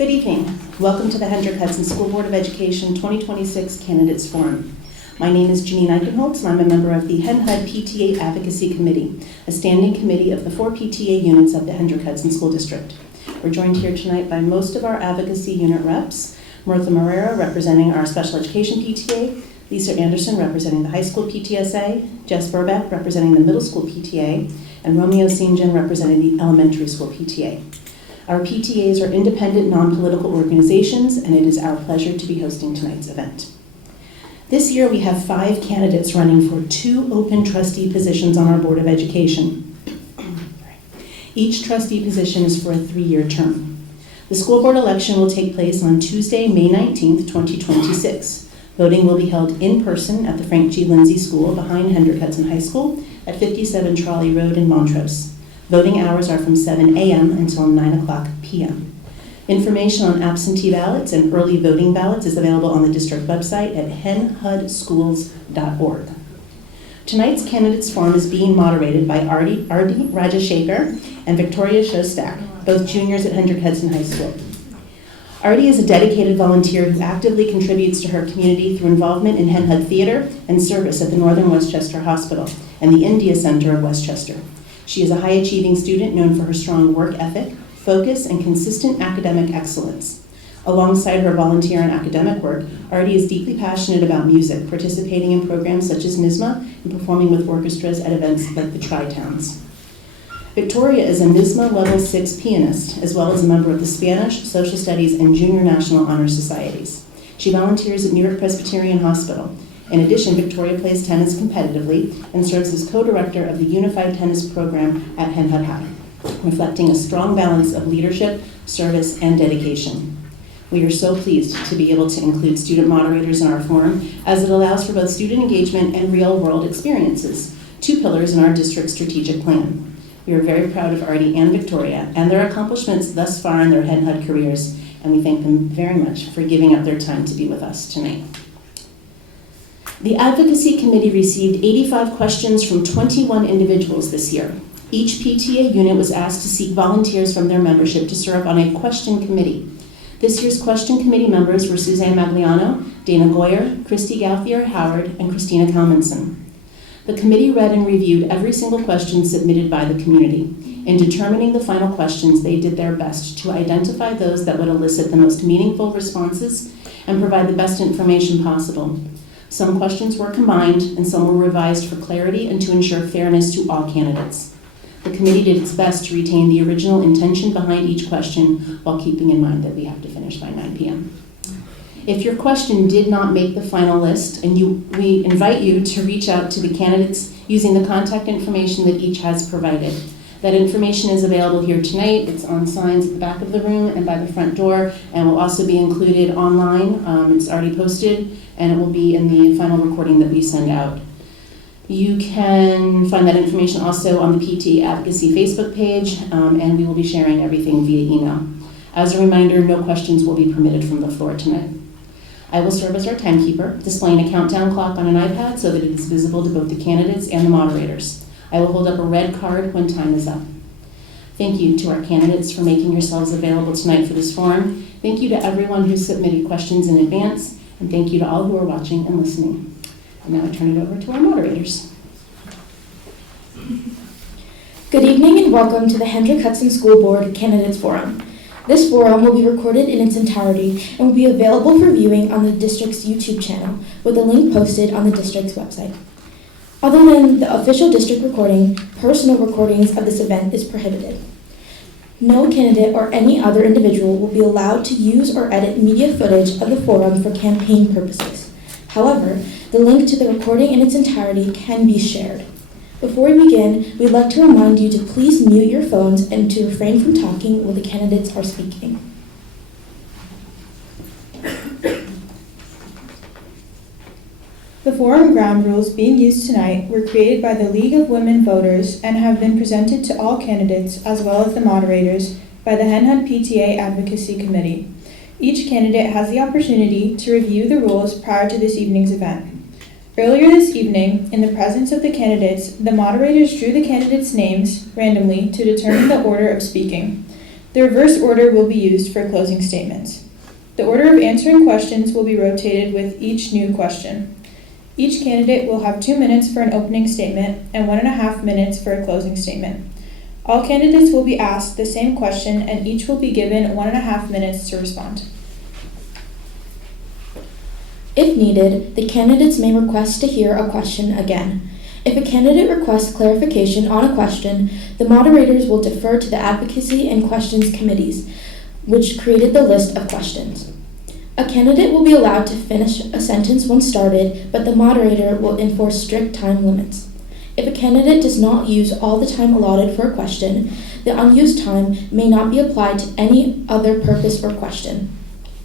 Good evening. Welcome to the Hendrick Hudson School Board of Education 2026 Candidates Forum. My name is Janine Eichenholz, and I'm a member of the HenHud PTA Advocacy Committee, a standing committee of the 4 PTA units of the Hendrick Hudson School District. We're joined here tonight by most of our advocacy unit reps: Martha Morera, representing our Special Education PTA, Lisa Anderson, representing the High School PTSA, Jess Burbeck, representing the Middle School PTA, and Romeo Sinjan, representing the Elementary School PTA. Our PTAs are independent, non-political organizations, and it is our pleasure to be hosting tonight's event. This year, we have 5 candidates running for 2 open trustee positions on our Board of Education. Each trustee position is for a 3-year term. The school board election will take place on Tuesday, May 19th, 2026. Voting will be held in person at the Frank G. Lindsay School behind Hendrick Hudson High School at 57 Trolley Road in Montrose. Voting hours are from 7 a.m. until 9 o'clock p.m. Information on absentee ballots and early voting ballots is available on the district website at henhudschools.org. Tonight's Candidates Forum is being moderated by Arti Rajashekar and Victoria Shostak, both juniors at Hendrick Hudson High School. Arti is a dedicated volunteer who actively contributes to her community through involvement in HenHud Theater and service at the Northern Westchester Hospital and the India Center of Westchester. She is a high-achieving student known for her strong work ethic, focus, and consistent academic excellence. Alongside her volunteer and academic work, Arti is deeply passionate about music, participating in programs such as NYSSMA and performing with orchestras at events like the Tri-Towns. Victoria is a NYSSMA Level 6 pianist, as well as a member of the Spanish, Social Studies, and Junior National Honor Societies. She volunteers at New York Presbyterian Hospital. In addition, Victoria plays tennis competitively and serves as co-director of the Unified Tennis Program at HenHud High, reflecting a strong balance of leadership, service, and dedication. We are so pleased to be able to include student moderators in our forum, as it allows for both student engagement and real-world experiences, 2 pillars in our district's strategic plan. We are very proud of Arti and Victoria and their accomplishments thus far in their HenHud careers, and we thank them very much for giving up their time to be with us tonight. The Advocacy Committee received 85 questions from 21 individuals this year. Each PTA unit was asked to seek volunteers from their membership to serve on a question committee. This year's question committee members were Suzanne Magliano, Dana Goyer, Christy Gauthier-Howard, and Christina Kalmanson. The committee read and reviewed every single question submitted by the community. In determining the final questions, they did their best to identify those that would elicit the most meaningful responses and provide the best information possible. Some questions were combined and some were revised for clarity and to ensure fairness to all candidates. The committee did its best to retain the original intention behind each question while keeping in mind that we have to finish by 9 p.m. If your question did not make the final list, we invite you to reach out to the candidates using the contact information that each has provided. That information is available here tonight. It's on signs at the back of the room and by the front door, and will also be included online. It's already posted, and it will be in the final recording that we send out. You can find that information also on the PTA Advocacy Facebook page, and we will be sharing everything via email. As a reminder, no questions will be permitted from the floor tonight. I will serve as our timekeeper, displaying a countdown clock on an iPad so that it is visible to both the candidates and the moderators. I will hold up a red card when time is up. Thank you to our candidates for making yourselves available tonight for this forum. Thank you to everyone who submitted questions in advance, and thank you to all who are watching and listening. And now I turn it over to our moderators. Good evening and welcome to the Hendrick Hudson School Board Candidates Forum. This forum will be recorded in its entirety and will be available for viewing on the district's YouTube channel with a link posted on the district's website. Other than the official district recording, personal recordings of this event is prohibited. No candidate or any other individual will be allowed to use or edit media footage of the forum for campaign purposes. However, the link to the recording in its entirety can be shared. Before we begin, we'd like to remind you to please mute your phones and to refrain from talking while the candidates are speaking. The forum ground rules being used tonight were created by the League of Women Voters and have been presented to all candidates, as well as the moderators, by the HenHud PTA Advocacy Committee. Each candidate has the opportunity to review the rules prior to this evening's event. Earlier this evening, in the presence of the candidates, the moderators drew the candidates' names randomly to determine the order of speaking. The reverse order will be used for closing statements. The order of answering questions will be rotated with each new question. Each candidate will have 2 minutes for an opening statement and 1.5 minutes for a closing statement. All candidates will be asked the same question and each will be given 1.5 minutes to respond. If needed, the candidates may request to hear a question again. If a candidate requests clarification on a question, the moderators will defer to the Advocacy and Questions Committees, which created the list of questions. A candidate will be allowed to finish a sentence when started, but the moderator will enforce strict time limits. If a candidate does not use all the time allotted for a question, the unused time may not be applied to any other purpose or question.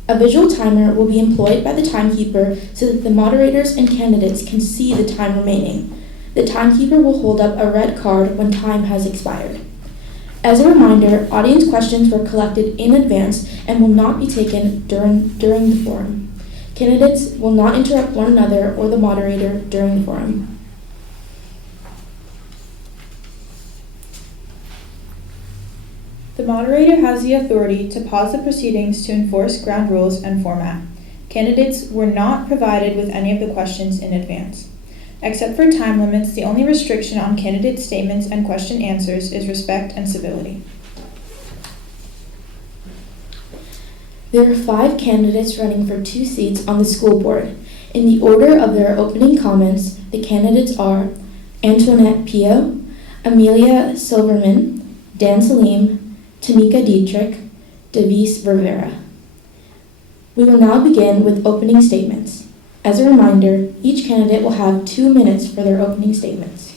A visual timer will be employed by the timekeeper so that the moderators and candidates can see the time remaining. The timekeeper will hold up a red card when time has expired. As a reminder, audience questions were collected in advance and will not be taken during the forum. Candidates will not interrupt one another or the moderator during the forum. The moderator has the authority to pause the proceedings to enforce ground rules and format. Candidates were not provided with any of the questions in advance. Except for time limits, the only restriction on candidate statements and question answers is respect and civility. There are 5 candidates running for 2 seats on the school board. In the order of their opening comments, the candidates are Antoinette Pio, Amelia Silverman, Dan Salim, Tanika Dietrich, Devis Rivera. We will now begin with opening statements. As a reminder, each candidate will have 2 minutes for their opening statements.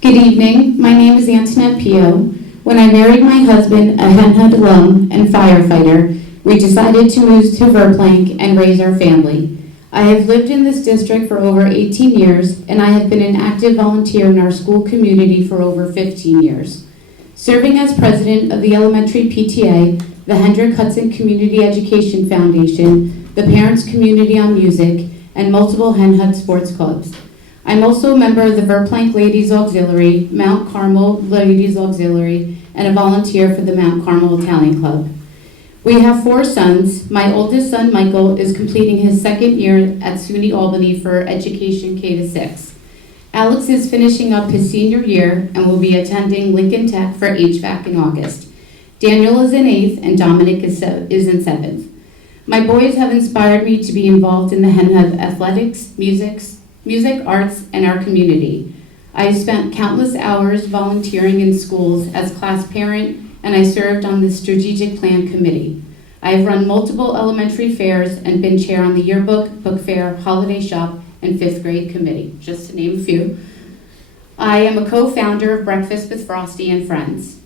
Good evening. My name is Antoinette Pio. When I married my husband, a Henhud alum and firefighter, we decided to move to Verplank and raise our family. I have lived in this district for over 18 years, and I have been an active volunteer in our school community for over 15 years. Serving as president of the elementary PTA, the Hendrick Hudson Community Education Foundation, the Parents Community on Music, and multiple Henhud sports clubs. I'm also a member of the Verplank Ladies Auxiliary, Mount Carmel Ladies Auxiliary, and a volunteer for the Mount Carmel Italian Club. We have 4 sons. My oldest son, Michael, is completing his 2nd year at SUNY Albany for education K-6. Alex is finishing up his senior year and will be attending Lincoln Tech for HVAC in August. Daniel is in 8th and Dominic is in 7th. My boys have inspired me to be involved in the Henhud athletics, music, arts, and our community. I have spent countless hours volunteering in schools as class parent, and I served on the strategic plan committee. I have run multiple elementary fairs and been chair on the yearbook, book fair, holiday shop, and 5th grade committee, just to name a few. I am a co-founder of Breakfast with Frosty and Friends.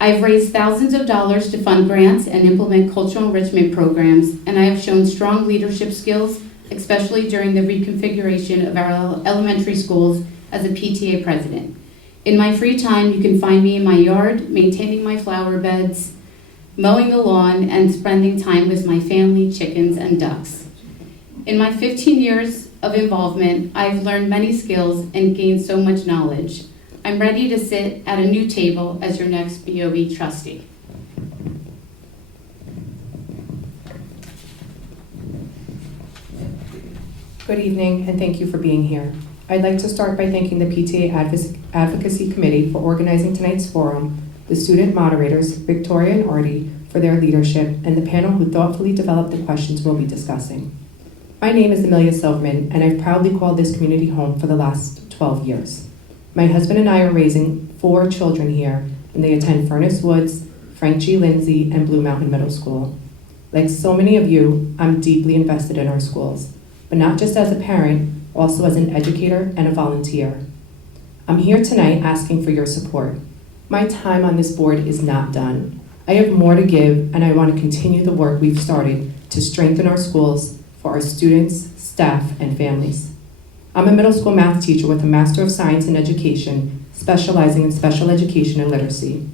I've raised thousands of dollars to fund grants and implement cultural enrichment programs, and I have shown strong leadership skills, especially during the reconfiguration of our elementary schools as a PTA president. In my free time, you can find me in my yard, maintaining my flower beds, mowing the lawn, and spending time with my family, chickens, and ducks. In my 15 years of involvement, I've learned many skills and gained so much knowledge. I'm ready to sit at a new table as your next BOE trustee. Good evening, and thank you for being here. I'd like to start by thanking the PTA Advocacy Committee for organizing tonight's forum, the student moderators, Victoria and Artie, for their leadership, and the panel who thoughtfully developed the questions we'll be discussing. My name is Amelia Silverman, and I've proudly called this community home for the last 12 years. My husband and I are raising 4 children here, and they attend Furnace Woods, Frank G. Lindsay, and Blue Mountain Middle School. Like so many of you, I'm deeply invested in our schools, but not just as a parent, also as an educator and a volunteer. I'm here tonight asking for your support. My time on this board is not done. I have more to give, and I want to continue the work we've started to strengthen our schools for our students, staff, and families. I'm a middle school math teacher with a Master of Science in Education, specializing in special education and literacy.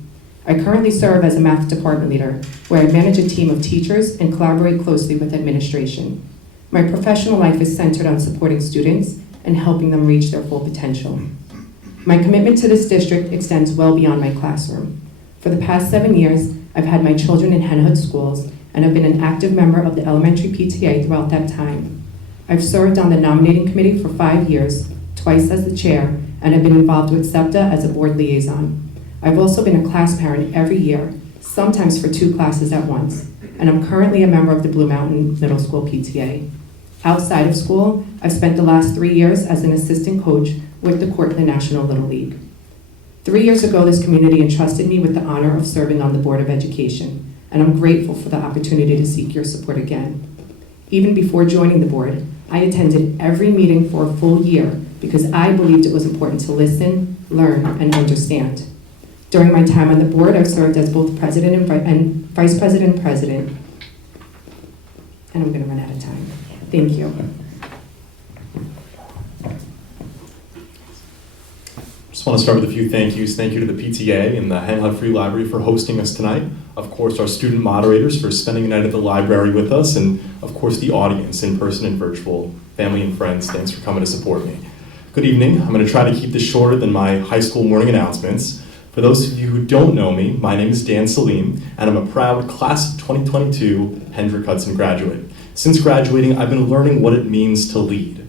I currently serve as a math department leader, where I manage a team of teachers and collaborate closely with administration. My professional life is centered on supporting students and helping them reach their full potential. My commitment to this district extends well beyond my classroom. For the past 7 years, I've had my children in Hen Hood schools and have been an active member of the elementary PTA throughout that time. I've served on the nominating committee for 5 years, twice as the chair, and have been involved with SEPTA as a board liaison. I've also been a class parent every year, sometimes for 2 classes at once, and I'm currently a member of the Blue Mountain Middle School PTA. Outside of school, I've spent the last 3 years as an assistant coach with the Cortland National Little League. 3 years ago, this community entrusted me with the honor of serving on the Board of Education, and I'm grateful for the opportunity to seek your support again. Even before joining the board, I attended every meeting for a full year because I believed it was important to listen, learn, and understand. During my time on the board, I've served as both president and vice president and president. And I'm going to run out of time. Thank you. Just want to start with a few thank yous. Thank you to the PTA and the Hen Hud Free Library for hosting us tonight. Of course, our student moderators for spending a night at the library with us, and of course the audience, in person and virtual, family and friends, thanks for coming to support me. Good evening. I'm going to try to keep this shorter than my high school morning announcements. For those of you who don't know me, my name is Dan Salim, and I'm a proud class of 2022 Hendrick Hudson graduate. Since graduating, I've been learning what it means to lead,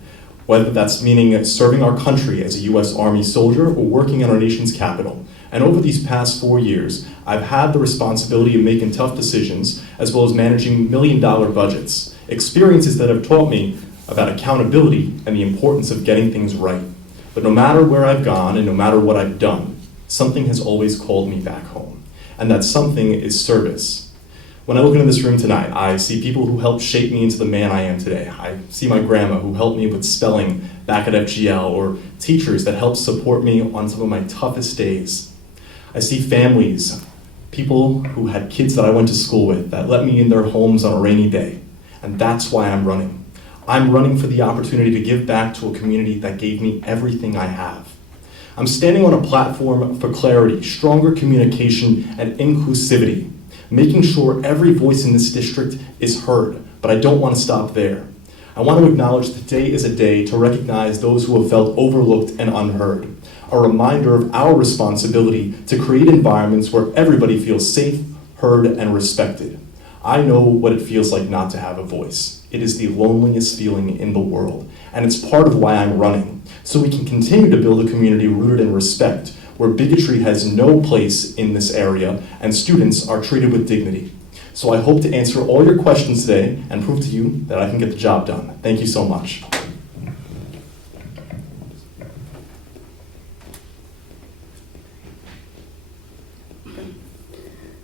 whether that's meaning serving our country as a U.S. Army soldier or working in our nation's capital. And over these past 4 years, I've had the responsibility of making tough decisions, as well as managing million-dollar budgets, experiences that have taught me about accountability and the importance of getting things right. But no matter where I've gone and no matter what I've done, something has always called me back home, and that something is service. When I look into this room tonight, I see people who helped shape me into the man I am today. I see my grandma who helped me with spelling back at FGL, or teachers that helped support me on some of my toughest days. I see families, people who had kids that I went to school with that let me in their homes on a rainy day, and that's why I'm running. I'm running for the opportunity to give back to a community that gave me everything I have. I'm standing on a platform for clarity, stronger communication, and inclusivity, making sure every voice in this district is heard, but I don't want to stop there. I want to acknowledge that today is a day to recognize those who have felt overlooked and unheard, a reminder of our responsibility to create environments where everybody feels safe, heard, and respected. I know what it feels like not to have a voice. It is the loneliest feeling in the world, and it's part of why I'm running, so we can continue to build a community rooted in respect, where bigotry has no place in this area and students are treated with dignity. So I hope to answer all your questions today and prove to you that I can get the job done. Thank you so much.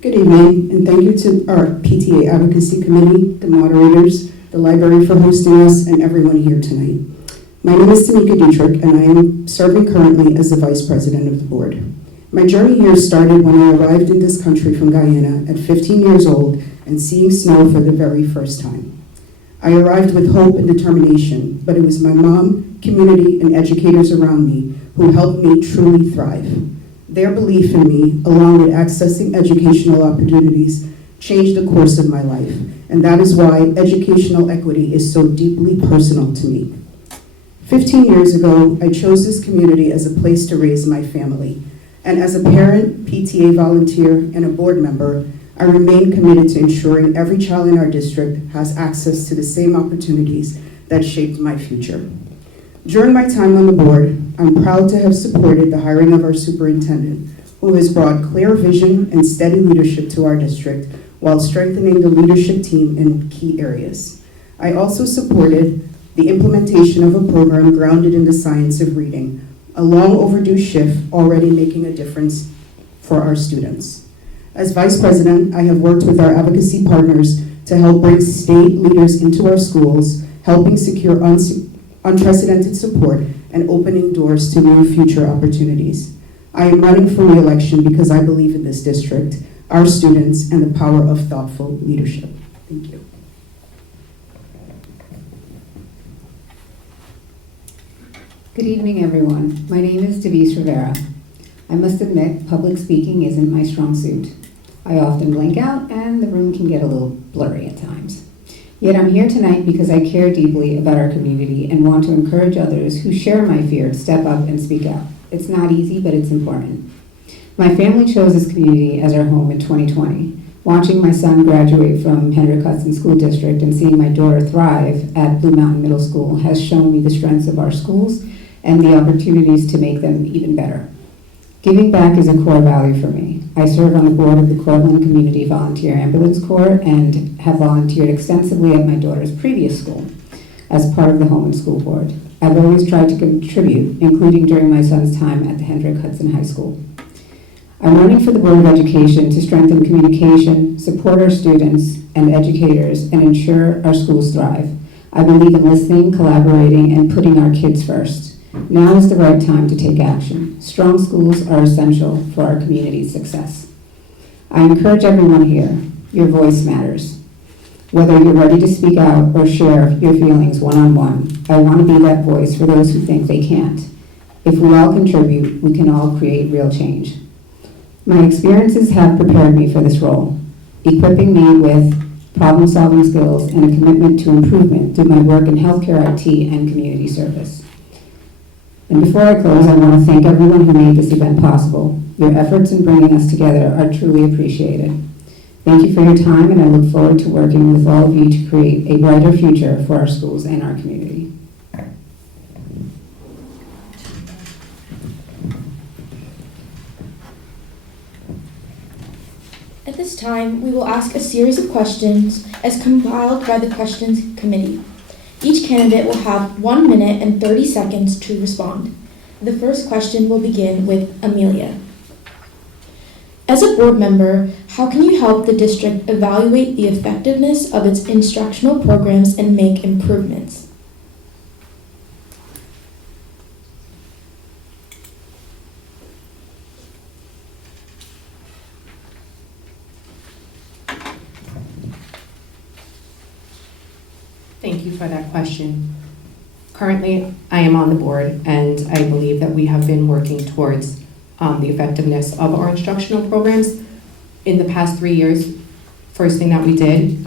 Good evening, and thank you to our PTA Advocacy Committee, the moderators, the library for hosting us, and everyone here tonight. My name is Tamika Dietrich, and I am serving currently as the Vice President of the Board. My journey here started when I arrived in this country from Guyana at 15 years old and seeing snow for the very first time. I arrived with hope and determination, but it was my mom, community, and educators around me who helped me truly thrive. Their belief in me, along with accessing educational opportunities, changed the course of my life, and that is why educational equity is so deeply personal to me. 15 years ago, I chose this community as a place to raise my family, and as a parent, PTA volunteer, and a board member, I remain committed to ensuring every child in our district has access to the same opportunities that shaped my future. During my time on the board, I'm proud to have supported the hiring of our superintendent, who has brought clear vision and steady leadership to our district while strengthening the leadership team in key areas. I also supported the implementation of a program grounded in the science of reading, a long overdue shift already making a difference for our students. As Vice President, I have worked with our advocacy partners to help bring state leaders into our schools, helping secure unprecedented support and opening doors to new future opportunities. I am running for re-election because I believe in this district, our students, and the power of thoughtful leadership. Thank you. Good evening, everyone. My name is Denise Rivera. I must admit, public speaking isn't my strong suit. I often blink out, and the room can get a little blurry at times. Yet I'm here tonight because I care deeply about our community and want to encourage others who share my fear to step up and speak out. It's not easy, but it's important. My family chose this community as our home in 2020. Watching my son graduate from Hendrick Hudson School District and seeing my daughter thrive at Blue Mountain Middle School has shown me the strengths of our schools and the opportunities to make them even better. Giving back is a core value for me. I serve on the board of the Cortland Community Volunteer Ambulance Corps and have volunteered extensively at my daughter's previous school as part of the Home and School Board. I've always tried to contribute, including during my son's time at the Hendrick Hudson High School. I'm running for the Board of Education to strengthen communication, support our students and educators, and ensure our schools thrive. I believe in listening, collaborating, and putting our kids first. Now is the right time to take action. Strong schools are essential for our community's success. I encourage everyone here, your voice matters. Whether you're ready to speak out or share your feelings one-on-one, I want to be that voice for those who think they can't. If we all contribute, we can all create real change. My experiences have prepared me for this role, equipping me with problem-solving skills and a commitment to improvement through my work in healthcare, IT, and community service. And before I close, I want to thank everyone who made this event possible. Your efforts in bringing us together are truly appreciated. Thank you for your time, and I look forward to working with all of you to create a brighter future for our schools and our community. At this time, we will ask a series of questions as compiled by the Questions Committee. Each candidate will have 1 minute and 30 seconds to respond. The first question will begin with Amelia. As a board member, how can you help the district evaluate the effectiveness of its instructional programs and make improvements? Thank you for that question. Currently, I am on the board, and I believe that we have been working towards the effectiveness of our instructional programs. In the past 3 years, first thing that we did,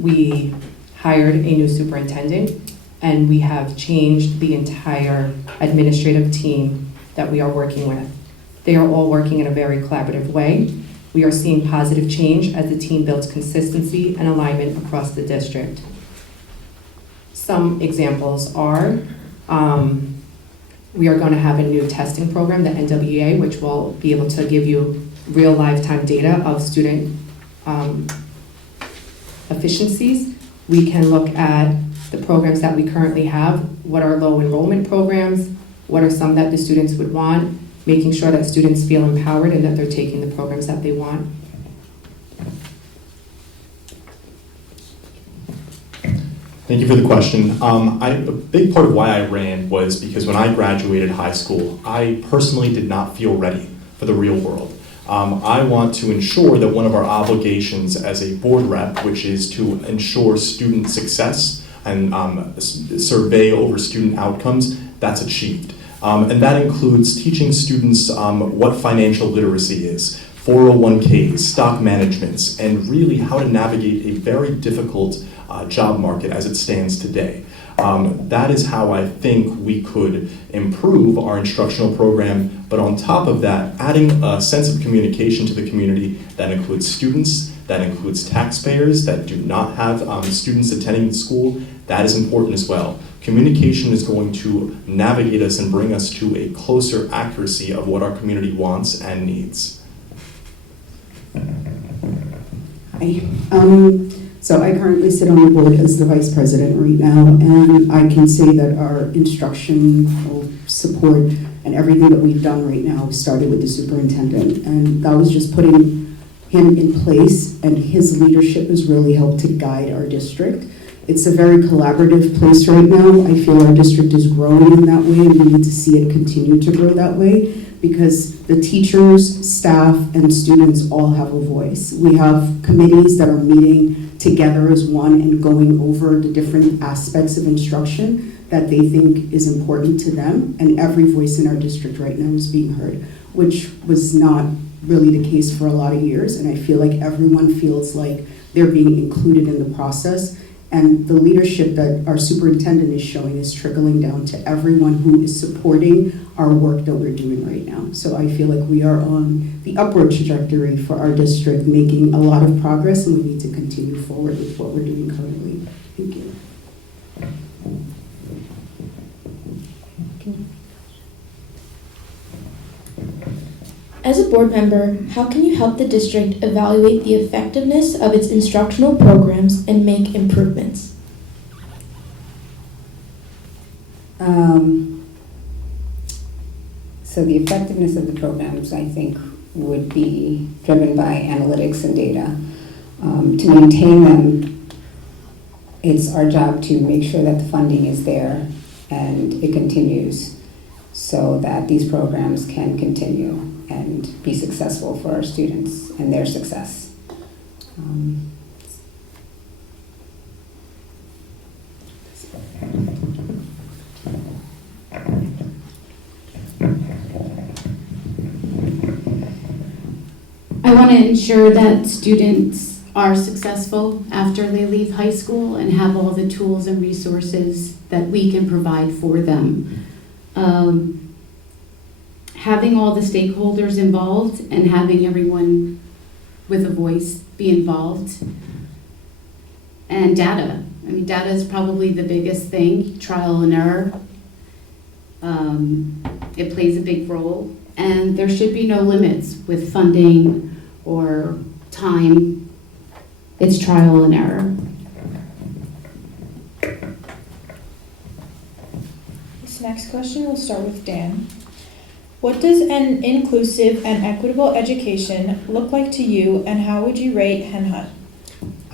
we hired a new superintendent, and we have changed the entire administrative team that we are working with. They are all working in a very collaborative way. We are seeing positive change as the team builds consistency and alignment across the district. Some examples are, we are going to have a new testing program, the NWA, which will be able to give you real lifetime data of student efficiencies. We can look at the programs that we currently have, what are low enrollment programs, what are some that the students would want, making sure that students feel empowered and that they're taking the programs that they want. Thank you for the question. A big part of why I ran was because when I graduated high school, I personally did not feel ready for the real world. I want to ensure that one of our obligations as a board rep, which is to ensure student success and survey over student outcomes, that's achieved. And that includes teaching students what financial literacy is, 401ks, stock managements, and really how to navigate a very difficult job market as it stands today. That is how I think we could improve our instructional program, but on top of that, adding a sense of communication to the community that includes students, that includes taxpayers that do not have students attending the school, that is important as well. Communication is going to navigate us and bring us to a closer accuracy of what our community wants and needs. Hi. So I currently sit on the board as the vice president right now, and I can say that our instructional support and everything that we've done right now started with the superintendent, and that was just putting him in place, and his leadership has really helped to guide our district. It's a very collaborative place right now. I feel our district is growing in that way, and we need to see it continue to grow that way, because the teachers, staff, and students all have a voice. We have committees that are meeting together as one and going over the different aspects of instruction that they think is important to them, and every voice in our district right now is being heard, which was not really the case for a lot of years, and I feel like everyone feels like they're being included in the process, And the leadership that our superintendent is showing is trickling down to everyone who is supporting our work that we're doing right now. So I feel like we are on the upward trajectory for our district, making a lot of progress, and we need to continue forward with what we're doing currently. Thank you. As a board member, how can you help the district evaluate the effectiveness of its instructional programs and make improvements? So the effectiveness of the programs, I think, would be driven by analytics and data. To maintain them, it's our job to make sure that the funding is there and it continues so that these programs can continue and be successful for our students and their success. I want to ensure that students are successful after they leave high school and have all the tools and resources that we can provide for them. Having all the stakeholders involved and having everyone with a voice be involved. And data. I mean, data is probably the biggest thing, trial and error. It plays a big role. And there should be no limits with funding or time. It's trial and error. This next question will start with Dan. What does an inclusive and equitable education look like to you, and how would you rate HenHUD?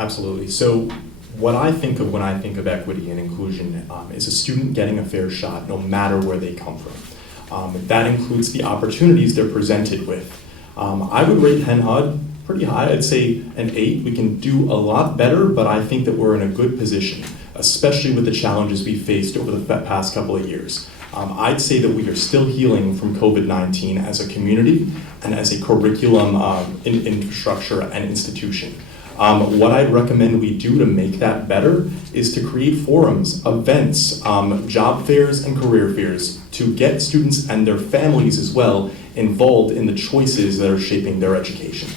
Absolutely. So what I think of when I think of equity and inclusion is a student getting a fair shot no matter where they come from. That includes the opportunities they're presented with. I would rate HenHUD pretty high. I'd say an 8. We can do a lot better, but I think that we're in a good position, especially with the challenges we faced over the past couple of years. I'd say that we are still healing from COVID-19 as a community and as a curriculum infrastructure and institution. What I'd recommend we do to make that better is to create forums, events, job fairs and career fairs to get students and their families as well involved in the choices that are shaping their education.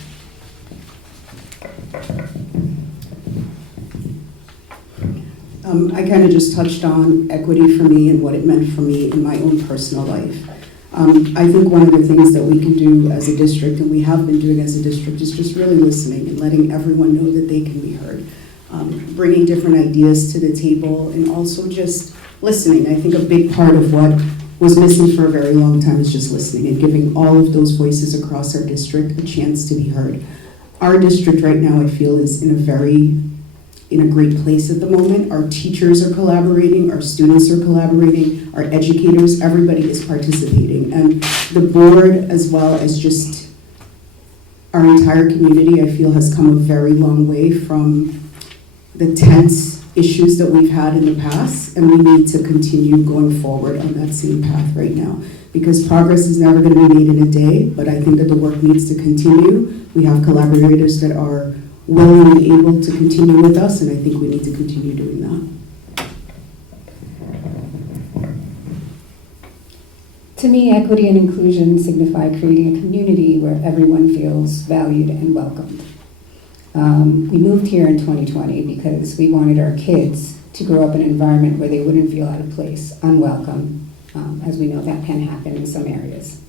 I kind of just touched on equity for me and what it meant for me in my own personal life. I think one of the things that we can do as a district, and we have been doing as a district, is just really listening and letting everyone know that they can be heard. Bringing different ideas to the table and also just listening. I think a big part of what was missing for a very long time is just listening and giving all of those voices across our district a chance to be heard. Our district right now, I feel, is in a great place at the moment. Our teachers are collaborating, our students are collaborating, our educators, everybody is participating. And the board, as well as just our entire community, I feel has come a very long way from the tense issues that we've had in the past, and we need to continue going forward on that same path right now. Because progress is never going to be made in a day, but I think that the work needs to continue. We have collaborators that are willing and able to continue with us, and I think we need to continue doing that. To me, equity and inclusion signify creating a community where everyone feels valued and welcomed. We moved here in 2020 because we wanted our kids to grow up in an environment where they wouldn't feel out of place, unwelcome. As we know, that can happen in some areas.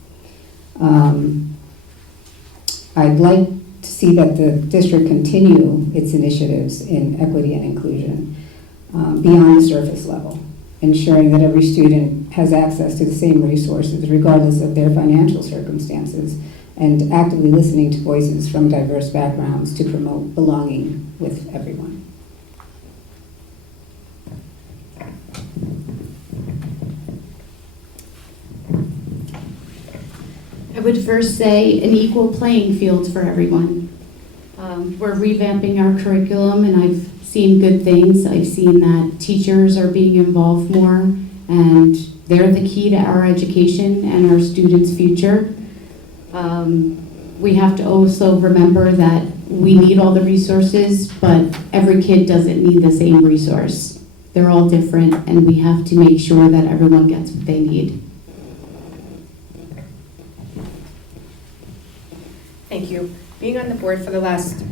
I'd like to see that the district continue its initiatives in equity and inclusion beyond the surface level, ensuring that every student has access to the same resources regardless of their financial circumstances, and actively listening to voices from diverse backgrounds to promote belonging with everyone. I would first say an equal playing field for everyone. We're revamping our curriculum, and I've seen good things. I've seen that teachers are being involved more, and they're the key to our education and our students' future. We have to also remember that we need all the resources, but every kid doesn't need the same resource. They're all different, and we have to make sure that everyone gets what they need. Thank you. Being on the board for the last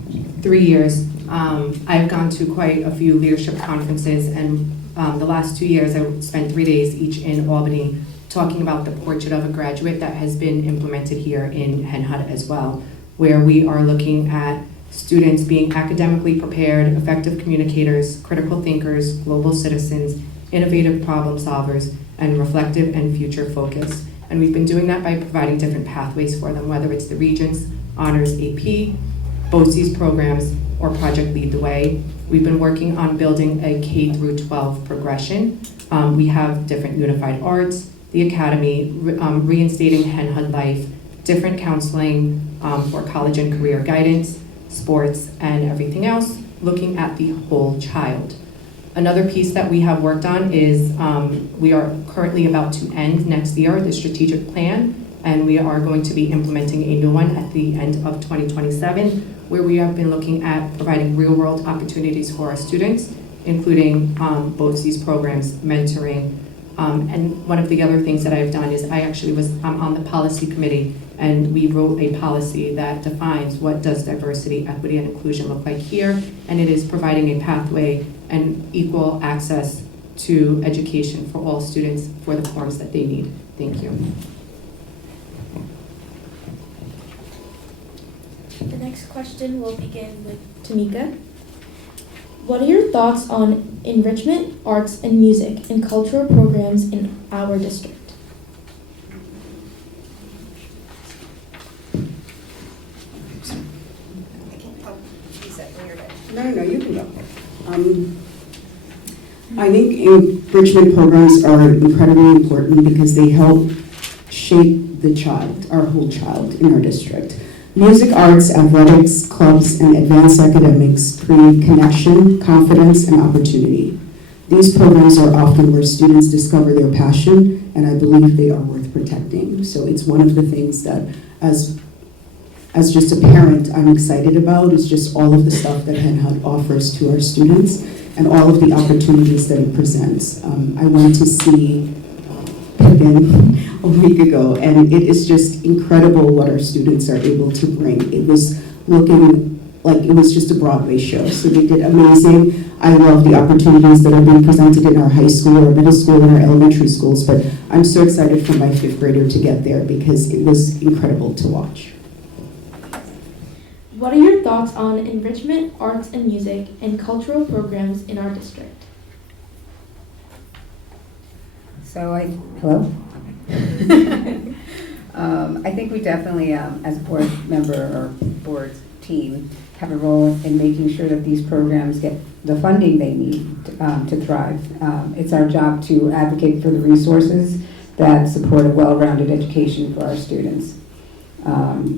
3 years, I've gone to quite a few leadership conferences, and the last 2 years I spent 3 days each in Albany talking about the portrait of a graduate that has been implemented here in Hen Hut as well, where we are looking at students being academically prepared, effective communicators, critical thinkers, global citizens, innovative problem solvers, and reflective and future focused. And we've been doing that by providing different pathways for them, whether it's the Regents, Honors AP, BOCES programs, or Project Lead the Way. We've been working on building a K through 12 progression. We have different unified arts, the academy, reinstating Hen Hut Life, different counseling for college and career guidance, sports, and everything else, looking at the whole child. Another piece that we have worked on is we are currently about to end next year the strategic plan, and we are going to be implementing a new one at the end of 2027, where we have been looking at providing real-world opportunities for our students, including both these programs, mentoring, and one of the other things that I've done is I'm on the policy committee, and we wrote a policy that defines what does diversity, equity, and inclusion look like here, and it is providing a pathway and equal access to education for all students for the forms that they need. Thank you. The next question will begin with Tamika. What are your thoughts on enrichment, arts, and music and cultural programs in our district? No, you can go. I think enrichment programs are incredibly important because they help shape the child, our whole child in our district. Music, arts, athletics, clubs, and advanced academics create connection, confidence, and opportunity. These programs are often where students discover their passion, and I believe they are worth protecting. So it's one of the things that, as just a parent, I'm excited about, is just all of the stuff that Hen Hut offers to our students and all of the opportunities that it presents. I went to see Pippin a week ago, and it is just incredible what our students are able to bring. It was looking like it was just a Broadway show, so they did amazing. I love the opportunities that are being presented in our high school, our middle school, and our elementary schools, but I'm so excited for my 5th grader to get there because it was incredible to watch. What are your thoughts on enrichment, arts, and music and cultural programs in our district? Hello? I think we definitely, as a board member or board team, have a role in making sure that these programs get the funding they need to thrive. It's our job to advocate for the resources that support a well-rounded education for our students.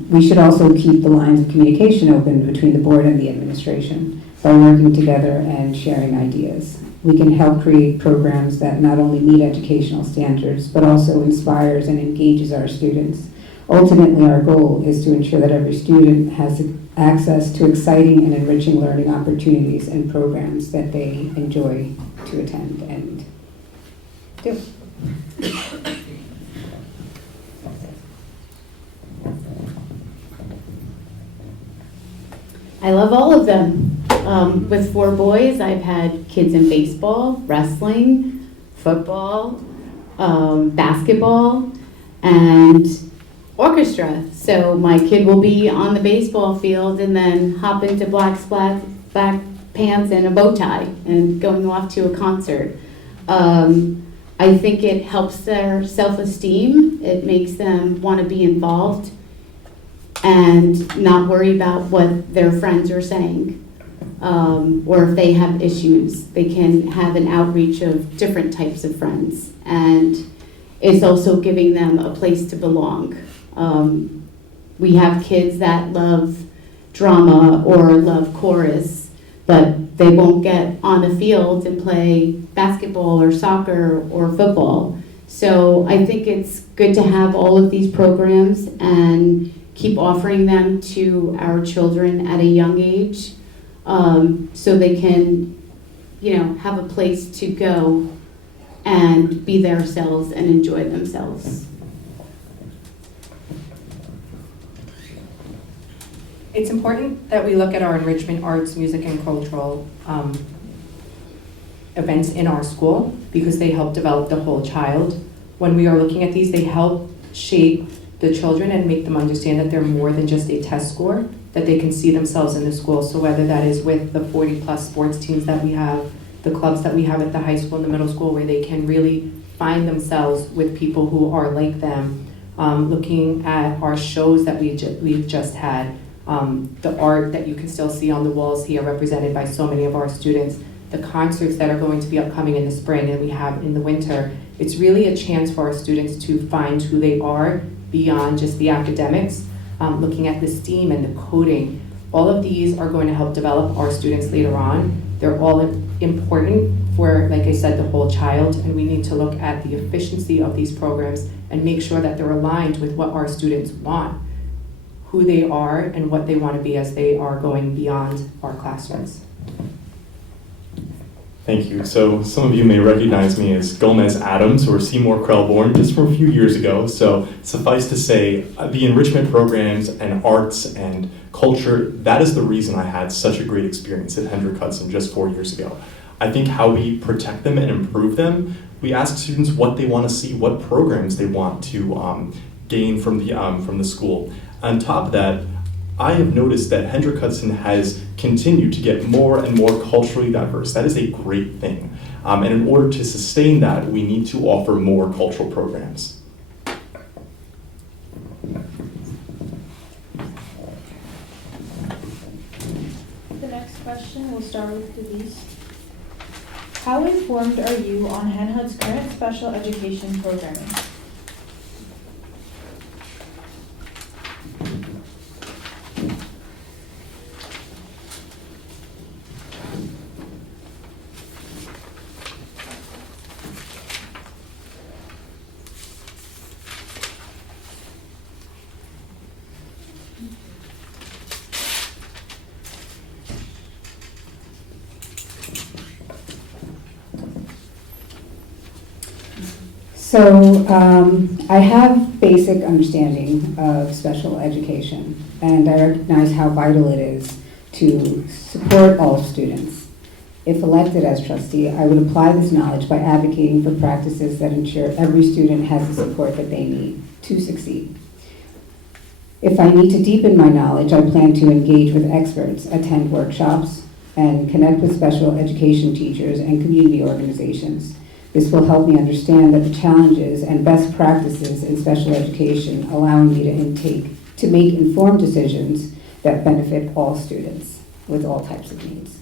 We should also keep the lines of communication open between the board and the administration by working together and sharing ideas. We can help create programs that not only meet educational standards, but also inspires and engages our students. Ultimately, our goal is to ensure that every student has access to exciting and enriching learning opportunities and programs that they enjoy to attend and do. I love all of them. With 4 boys, I've had kids in baseball, wrestling, football, basketball, and orchestra. So my kid will be on the baseball field and then hop into black pants and a bow tie and going off to a concert. I think it helps their self-esteem. It makes them want to be involved and not worry about what their friends are saying. Or if they have issues, they can have an outreach of different types of friends. And it's also giving them a place to belong. We have kids that love drama or love chorus, but they won't get on the field and play basketball or soccer or football. So I think it's good to have all of these programs, and keep offering them to our children at a young age, so they can, have a place to go and be themselves and enjoy themselves. It's important that we look at our enrichment, arts, music, and cultural events in our school because they help develop the whole child. When we are looking at these, they help shape the children and make them understand that they're more than just a test score, that they can see themselves in the school. So whether that is with the 40+ sports teams that we have, the clubs that we have at the high school and the middle school, where they can really find themselves with people who are like them, looking at our shows that we've just had, the art that you can still see on the walls here represented by so many of our students, the concerts that are going to be upcoming in the spring and we have in the winter. It's really a chance for our students to find who they are beyond just the academics, looking at the STEAM and the coding. All of these are going to help develop our students later on. They're all important for, like I said, the whole child, and we need to look at the efficiency of these programs and make sure that they're aligned with what our students want, who they are, and what they want to be as they are going beyond our classrooms. Thank you. So some of you may recognize me as Gomez Adams or Seymour Krelborn just from a few years ago. So suffice to say, the enrichment programs and arts and culture, that is the reason I had such a great experience at Hendrick Hudson just 4 years ago. I think how we protect them and improve them, we ask students what they want to see, what programs they want to gain from the school. On top of that, I have noticed that Hendrick Hudson has continued to get more and more culturally diverse. That is a great thing. And in order to sustain that, we need to offer more cultural programs. The next question will start with Denise. How informed are you on HenHUD's current special education programming? So I have basic understanding of special education, and I recognize how vital it is to support all students. If elected as trustee, I would apply this knowledge by advocating for practices that ensure every student has the support that they need to succeed. If I need to deepen my knowledge, I plan to engage with experts, attend workshops, and connect with special education teachers and community organizations. This will help me understand that the challenges and best practices in special education, allowing me to make informed decisions that benefit all students with all types of needs.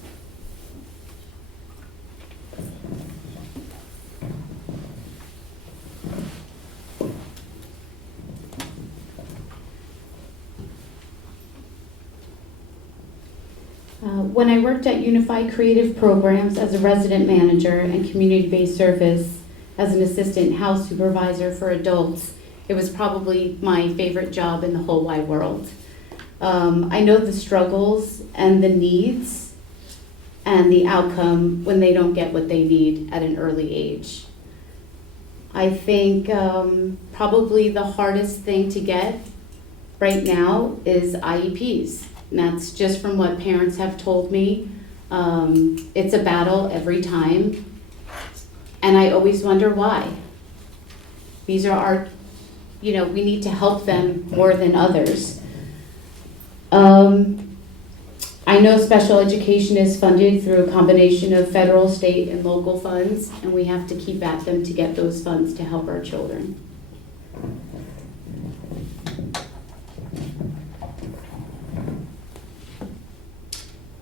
When I worked at Unified Creative Programs as a resident manager and community-based service as an assistant house supervisor for adults, it was probably my favorite job in the whole wide world. I know the struggles and the needs and the outcome when they don't get what they need at an early age. I think probably the hardest thing to get right now is IEPs. And that's just from what parents have told me. It's a battle every time. And I always wonder why. These are our, we need to help them more than others. I know special education is funded through a combination of federal, state, and local funds, and we have to keep at them to get those funds to help our children.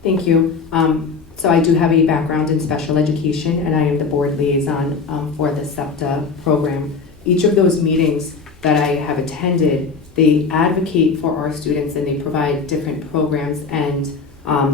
Thank you. So I do have a background in special education, and I am the board liaison for the SEPTA program. Each of those meetings that I have attended, they advocate for our students and they provide different programs and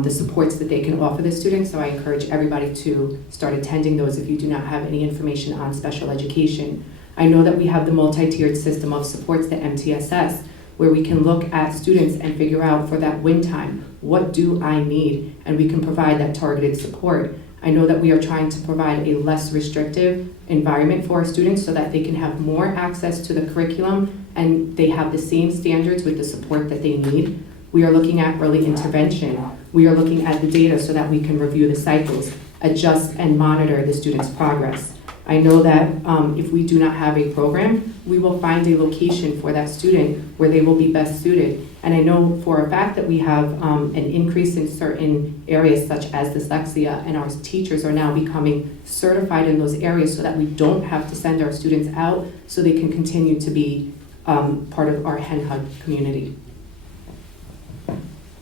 the supports that they can offer the students. So I encourage everybody to start attending those if you do not have any information on special education. I know that we have the multi-tiered system of supports, the MTSS, where we can look at students and figure out for that win time, what do I need? And we can provide that targeted support. I know that we are trying to provide a less restrictive environment for our students so that they can have more access to the curriculum and they have the same standards with the support that they need. We are looking at early intervention. We are looking at the data so that we can review the cycles, adjust and monitor the student's progress. I know that if we do not have a program, we will find a location for that student where they will be best suited. And I know for a fact that we have an increase in certain areas such as dyslexia, and our teachers are now becoming certified in those areas so that we don't have to send our students out so they can continue to be part of our HENHUD community.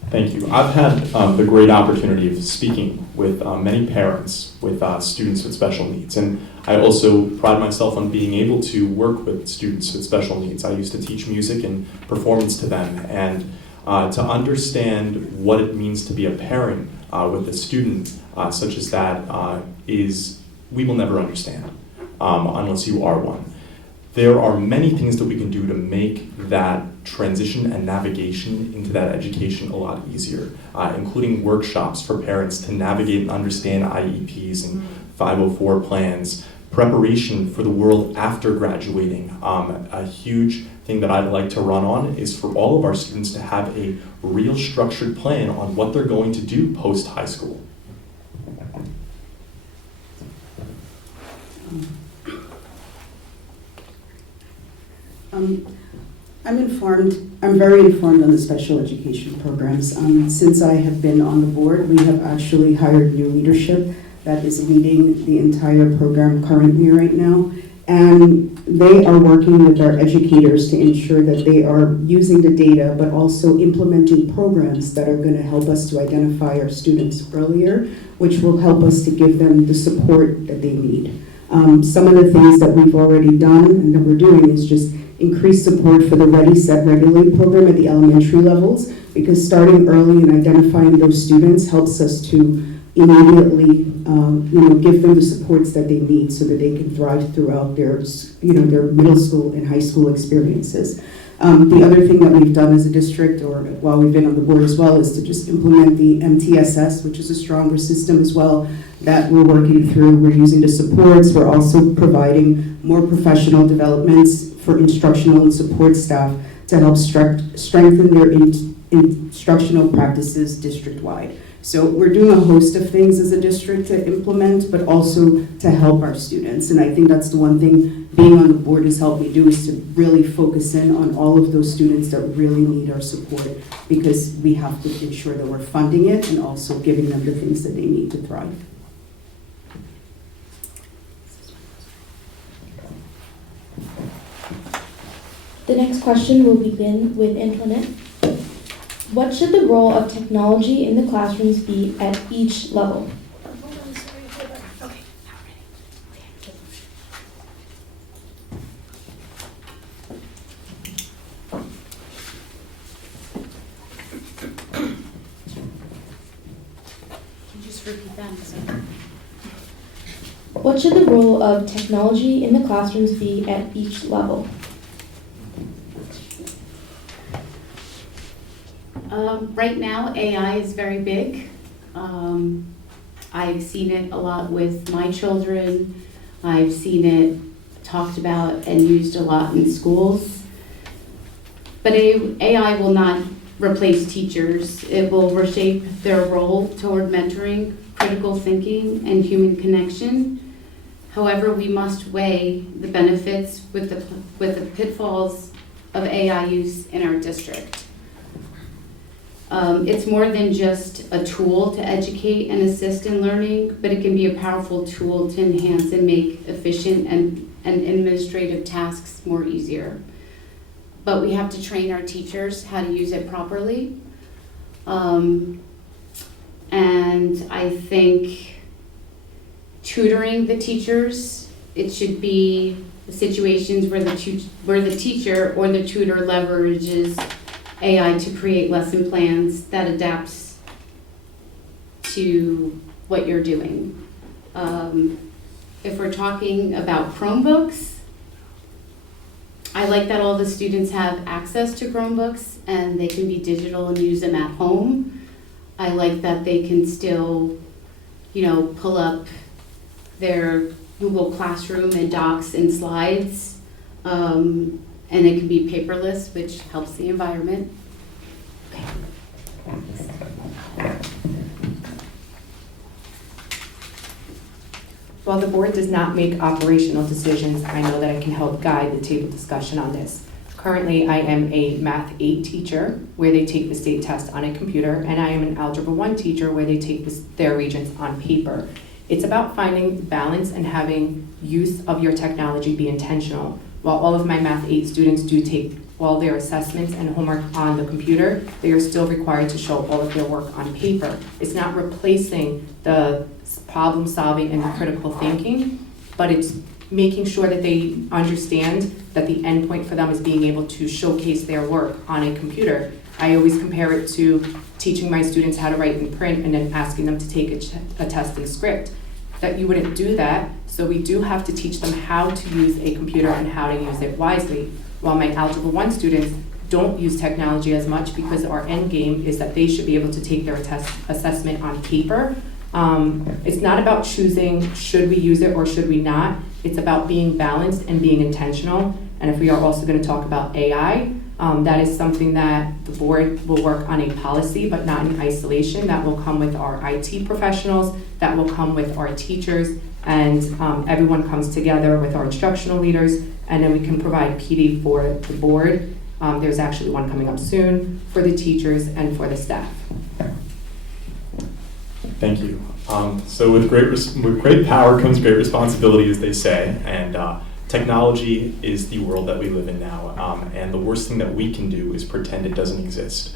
Thank you. I've had the great opportunity of speaking with many parents with students with special needs, and I also pride myself on being able to work with students with special needs. I used to teach music and performance to them, and to understand what it means to be a parent with a student such as that we will never understand unless you are one. There are many things that we can do to make that transition and navigation into that education a lot easier, including workshops for parents to navigate and understand IEPs and 504 plans, preparation for the world after graduating. A huge thing that I'd like to run on is for all of our students to have a real structured plan on what they're going to do post-high school. I'm very informed on the special education programs. Since I have been on the board, we have actually hired new leadership that is leading the entire program currently right now. And they are working with our educators to ensure that they are using the data, but also implementing programs that are going to help us to identify our students earlier, which will help us to give them the support that they need. Some of the things that we've already done and that we're doing is just increase support for the Ready, Set, Regulate program at the elementary levels, because starting early and identifying those students helps us to immediately give them the supports that they need so that they can thrive throughout their middle school and high school experiences. The other thing that we've done as a district, or while we've been on the board as well, is to just implement the MTSS, which is a stronger system as well that we're working through. We're using the supports. We're also providing more professional developments for instructional and support staff to help strengthen their instructional practices district-wide. So we're doing a host of things as a district to implement, but also to help our students. And I think that's the one thing being on the board has helped me do, is to really focus in on all of those students that really need our support, because we have to ensure that we're funding it and also giving them the things that they need to thrive. The next question will begin with Antoinette. What should the role of technology in the classrooms be at each level? What should the role of technology in the classrooms be at each level? Right now, AI is very big. I've seen it a lot with my children. I've seen it talked about and used a lot in schools. But AI will not replace teachers. It will reshape their role toward mentoring, critical thinking, and human connection. However, we must weigh the benefits with the pitfalls of AI use in our district. It's more than just a tool to educate and assist in learning, but it can be a powerful tool to enhance and make efficient and administrative tasks more easier. But we have to train our teachers how to use it properly. And I think tutoring the teachers, it should be situations where the teacher or the tutor leverages AI to create lesson plans that adapts to what you're doing. If we're talking about Chromebooks, I like that all the students have access to Chromebooks and they can be digital and use them at home. I like that they can still, pull up their Google Classroom and docs and slides. And it can be paperless, which helps the environment. While the board does not make operational decisions, I know that I can help guide the table discussion on this. Currently, I am a Math 8 teacher where they take the state test on a computer, and I am an Algebra 1 teacher where they take their regents on paper. It's about finding balance and having use of your technology be intentional. While all of my Math 8 students do take all their assessments and homework on the computer, they are still required to show all of their work on paper. It's not replacing the problem solving and the critical thinking, but it's making sure that they understand that the end point for them is being able to showcase their work on a computer. I always compare it to teaching my students how to write in print and then asking them to take a test in script. That you wouldn't do that, so we do have to teach them how to use a computer and how to use it wisely. While my Algebra 1 students don't use technology as much because our end game is that they should be able to take their assessment on paper. It's not about choosing should we use it or should we not. It's about being balanced and being intentional. And if we are also going to talk about AI, that is something that the board will work on a policy, but not in isolation. That will come with our IT professionals, that will come with our teachers, and everyone comes together with our instructional leaders, and then we can provide PD for the board. There's actually one coming up soon for the teachers and for the staff. Thank you. So with great power comes great responsibility, as they say, and technology is the world that we live in now, and the worst thing that we can do is pretend it doesn't exist.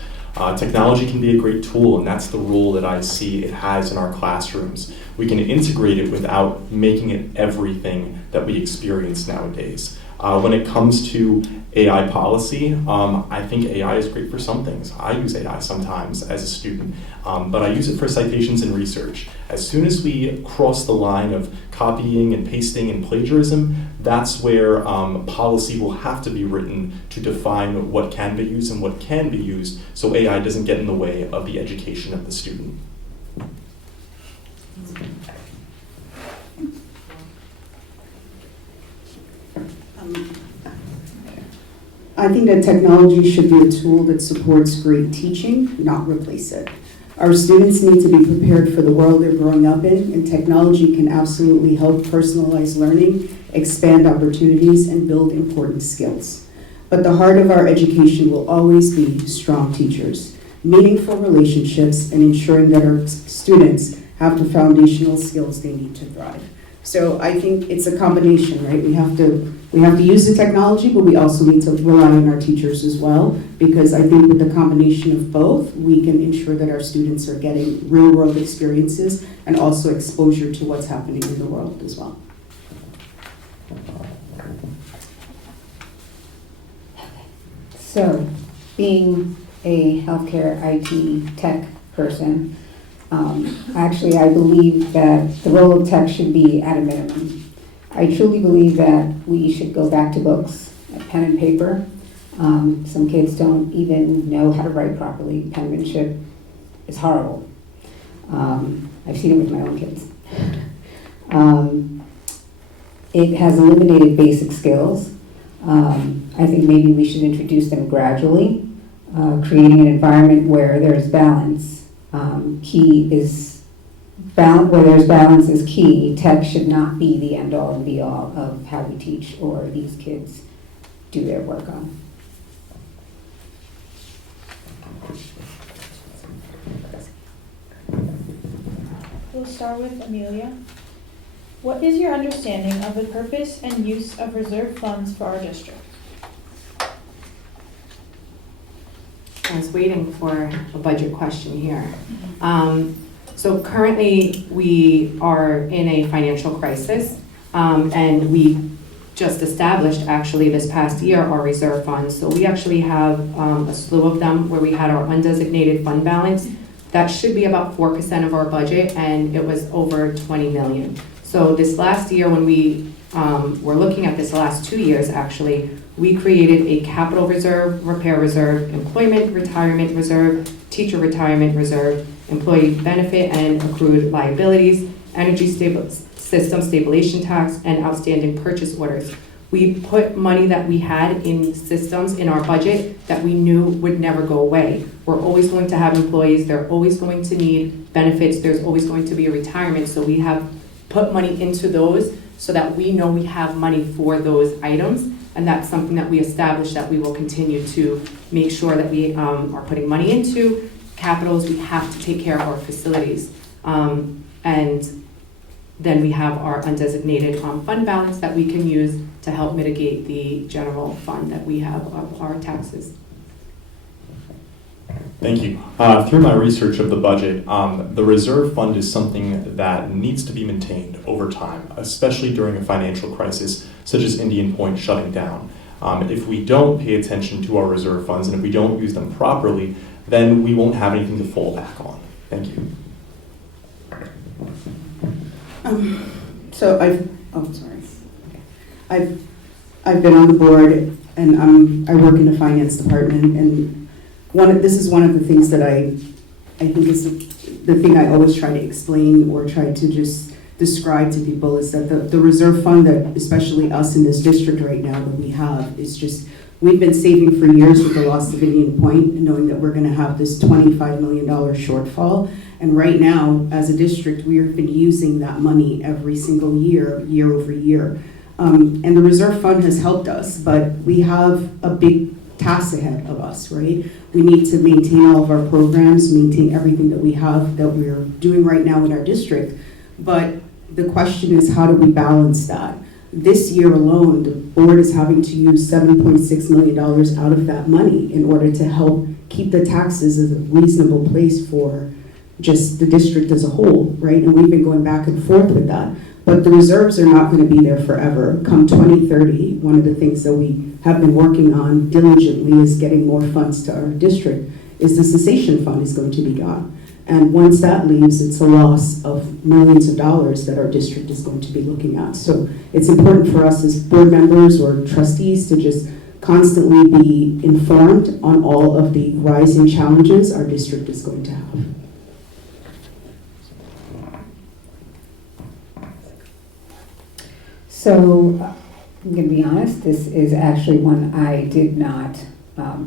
Technology can be a great tool, and that's the role that I see it has in our classrooms. We can integrate it without making it everything that we experience nowadays. When it comes to AI policy, I think AI is great for some things. I use AI sometimes as a student, but I use it for citations and research. As soon as we cross the line of copying and pasting and plagiarism, that's where policy will have to be written to define what can be used and what can be used, so AI doesn't get in the way of the education of the student. I think that technology should be a tool that supports great teaching, not replace it. Our students need to be prepared for the world they're growing up in, and technology can absolutely help personalize learning, expand opportunities, and build important skills. But the heart of our education will always be strong teachers, meaningful relationships, and ensuring that our students have the foundational skills they need to thrive. So I think it's a combination, right? We have to use the technology, but we also need to rely on our teachers as well, because I think with the combination of both, we can ensure that our students are getting real-world experiences and also exposure to what's happening in the world as well. So, being a healthcare IT tech person, actually I believe that the role of tech should be at a minimum. I truly believe that we should go back to books, pen and paper. Some kids don't even know how to write properly. Penmanship is horrible. I've seen it with my own kids. It has eliminated basic skills. I think maybe we should introduce them gradually, creating an environment where there's balance. Where there's balance is key. Tech should not be the end-all and be-all of how we teach or these kids do their work on. We'll start with Amelia. What is your understanding of the purpose and use of reserve funds for our district? I was waiting for a budget question here. So currently we are in a financial crisis, and we just established actually this past year our reserve funds. So we actually have a slew of them where we had our undesignated fund balance. That should be about 4% of our budget, and it was over 20 million. So this last year when we were looking at this last 2 years actually, we created a capital reserve, repair reserve, employment retirement reserve, teacher retirement reserve, employee benefit and accrued liabilities, energy system stabilization tax, and outstanding purchase orders. We put money that we had in systems in our budget that we knew would never go away. We're always going to have employees, they're always going to need benefits, there's always going to be a retirement, so we have put money into those so that we know we have money for those items, and that's something that we established that we will continue to make sure that we are putting money into. Capitals, we have to take care of our facilities. And then we have our undesignated fund balance that we can use to help mitigate the general fund that we have of our taxes. Thank you. Through my research of the budget, the reserve fund is something that needs to be maintained over time, especially during a financial crisis such as Indian Point shutting down. If we don't pay attention to our reserve funds and if we don't use them properly, then we won't have anything to fall back on. Thank you. I've been on the board, and I work in the finance department, and this is one of the things that I think is the thing I always try to explain or try to just describe to people is that the reserve fund that especially us in this district right now that we have is just, we've been saving for years with the loss of Indian Point, knowing that we're going to have this $25 million shortfall. And right now, as a district, we have been using that money every single year, year over year. And the reserve fund has helped us, but we have a big task ahead of us, right? We need to maintain all of our programs, maintain everything that we have that we're doing right now in our district. But the question is, how do we balance that? This year alone, the board is having to use $7.6 million out of that money in order to help keep the taxes as a reasonable place for just the district as a whole, right? And we've been going back and forth with that. But the reserves are not going to be there forever. Come 2030, one of the things that we have been working on diligently is getting more funds to our district, is the cessation fund is going to be gone. And once that leaves, it's a loss of millions of dollars that our district is going to be looking at. So it's important for us as board members or trustees to just constantly be informed on all of the rising challenges our district is going to have. So I'm going to be honest, this is actually one I did not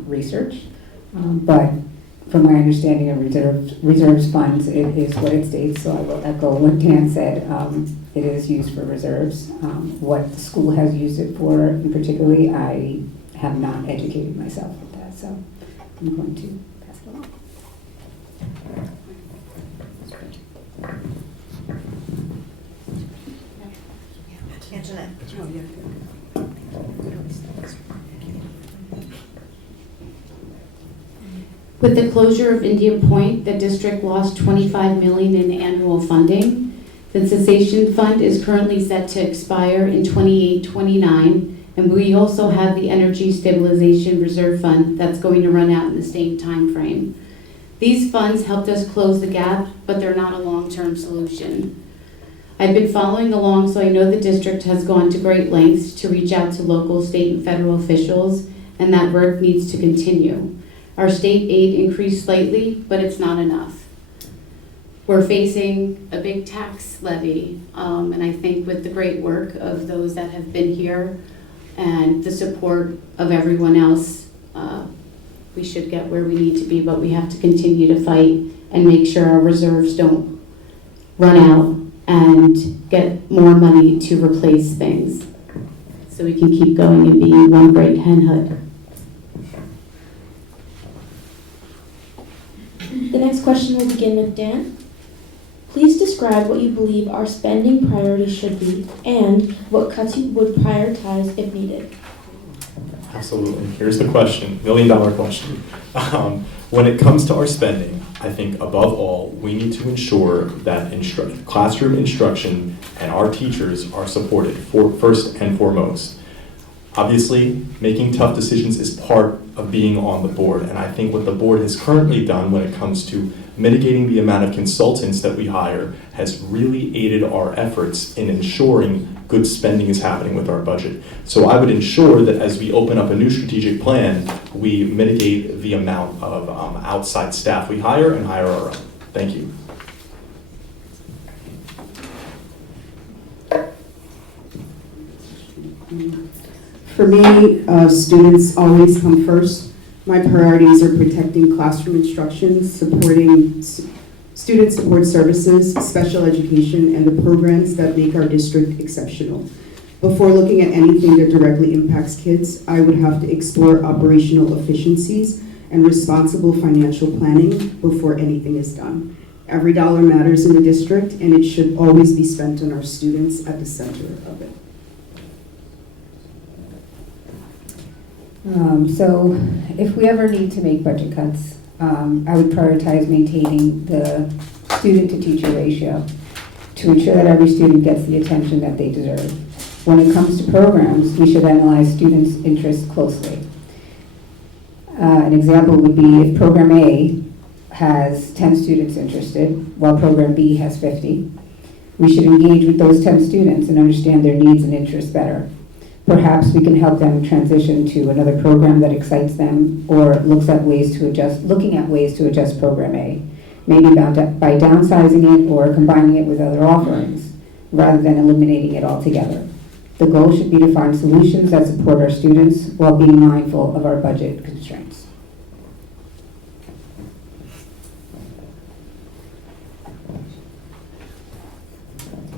research, but from my understanding of reserves funds, it is what it states, so I will echo what Dan said. It is used for reserves. What the school has used it for, in particularly, I have not educated myself with that, so I'm going to pass it along. With the closure of Indian Point, the district lost $25 million in annual funding. The cessation fund is currently set to expire in 28-29, and we also have the Energy Stabilization Reserve Fund that's going to run out in the same time frame. These funds helped us close the gap, but they're not a long-term solution. I've been following along, so I know the district has gone to great lengths to reach out to local, state, and federal officials, and that work needs to continue. Our state aid increased slightly, but it's not enough. We're facing a big tax levy, and I think with the great work of those that have been here and the support of everyone else, we should get where we need to be, but we have to continue to fight and make sure our reserves don't run out and get more money to replace things so we can keep going and be one great hen hut. The next question will begin with Dan. Please describe what you believe our spending priorities should be and what cuts you would prioritize if needed. Absolutely. Here's the question, $1 million question. When it comes to our spending, I think above all, we need to ensure that classroom instruction and our teachers are supported first and foremost. Obviously, making tough decisions is part of being on the board. And I think what the board has currently done when it comes to mitigating the amount of consultants that we hire has really aided our efforts in ensuring good spending is happening with our budget. So I would ensure that as we open up a new strategic plan, we mitigate the amount of outside staff we hire and hire our own. Thank you. For me, students always come first. My priorities are protecting classroom instruction, supporting student support services, special education, and the programs that make our district exceptional. Before looking at anything that directly impacts kids, I would have to explore operational efficiencies and responsible financial planning before anything is done. Every dollar matters in the district, and it should always be spent on our students at the center of it. So if we ever need to make budget cuts, I would prioritize maintaining the student-to-teacher ratio to ensure that every student gets the attention that they deserve. When it comes to programs, we should analyze students' interests closely. An example would be if Program A has 10 students interested, while Program B has 50. We should engage with those 10 students and understand their needs and interests better. Perhaps we can help them transition to another program that excites them or looking at ways to adjust Program A, maybe by downsizing it or combining it with other offerings, rather than eliminating it altogether. The goal should be to find solutions that support our students while being mindful of our budget constraints.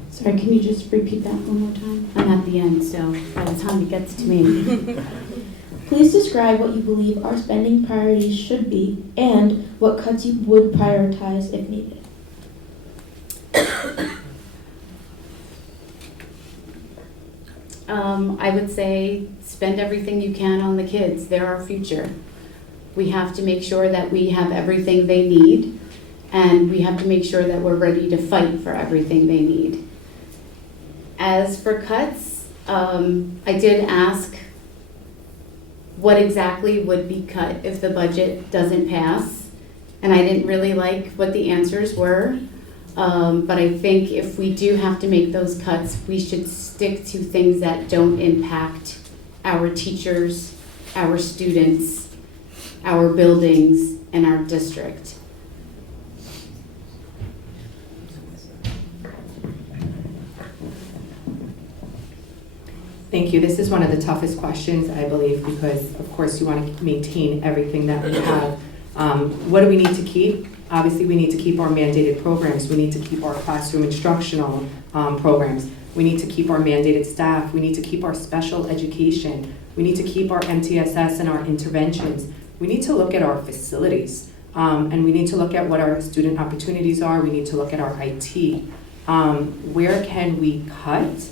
Sorry, can you just repeat that one more time? I'm at the end, so by the time it gets to me. Please describe what you believe our spending priorities should be and what cuts you would prioritize if needed. I would say spend everything you can on the kids. They're our future. We have to make sure that we have everything they need, and we have to make sure that we're ready to fight for everything they need. As for cuts, I did ask what exactly would be cut if the budget doesn't pass, and I didn't really like what the answers were. But I think if we do have to make those cuts, we should stick to things that don't impact our teachers, our students, our buildings, and our district. Thank you. This is one of the toughest questions, I believe, because of course you want to maintain everything that we have. What do we need to keep? Obviously, we need to keep our mandated programs. We need to keep our classroom instructional programs. We need to keep our mandated staff. We need to keep our special education. We need to keep our MTSS and our interventions. We need to look at our facilities. And we need to look at what our student opportunities are. We need to look at our IT. Where can we cut?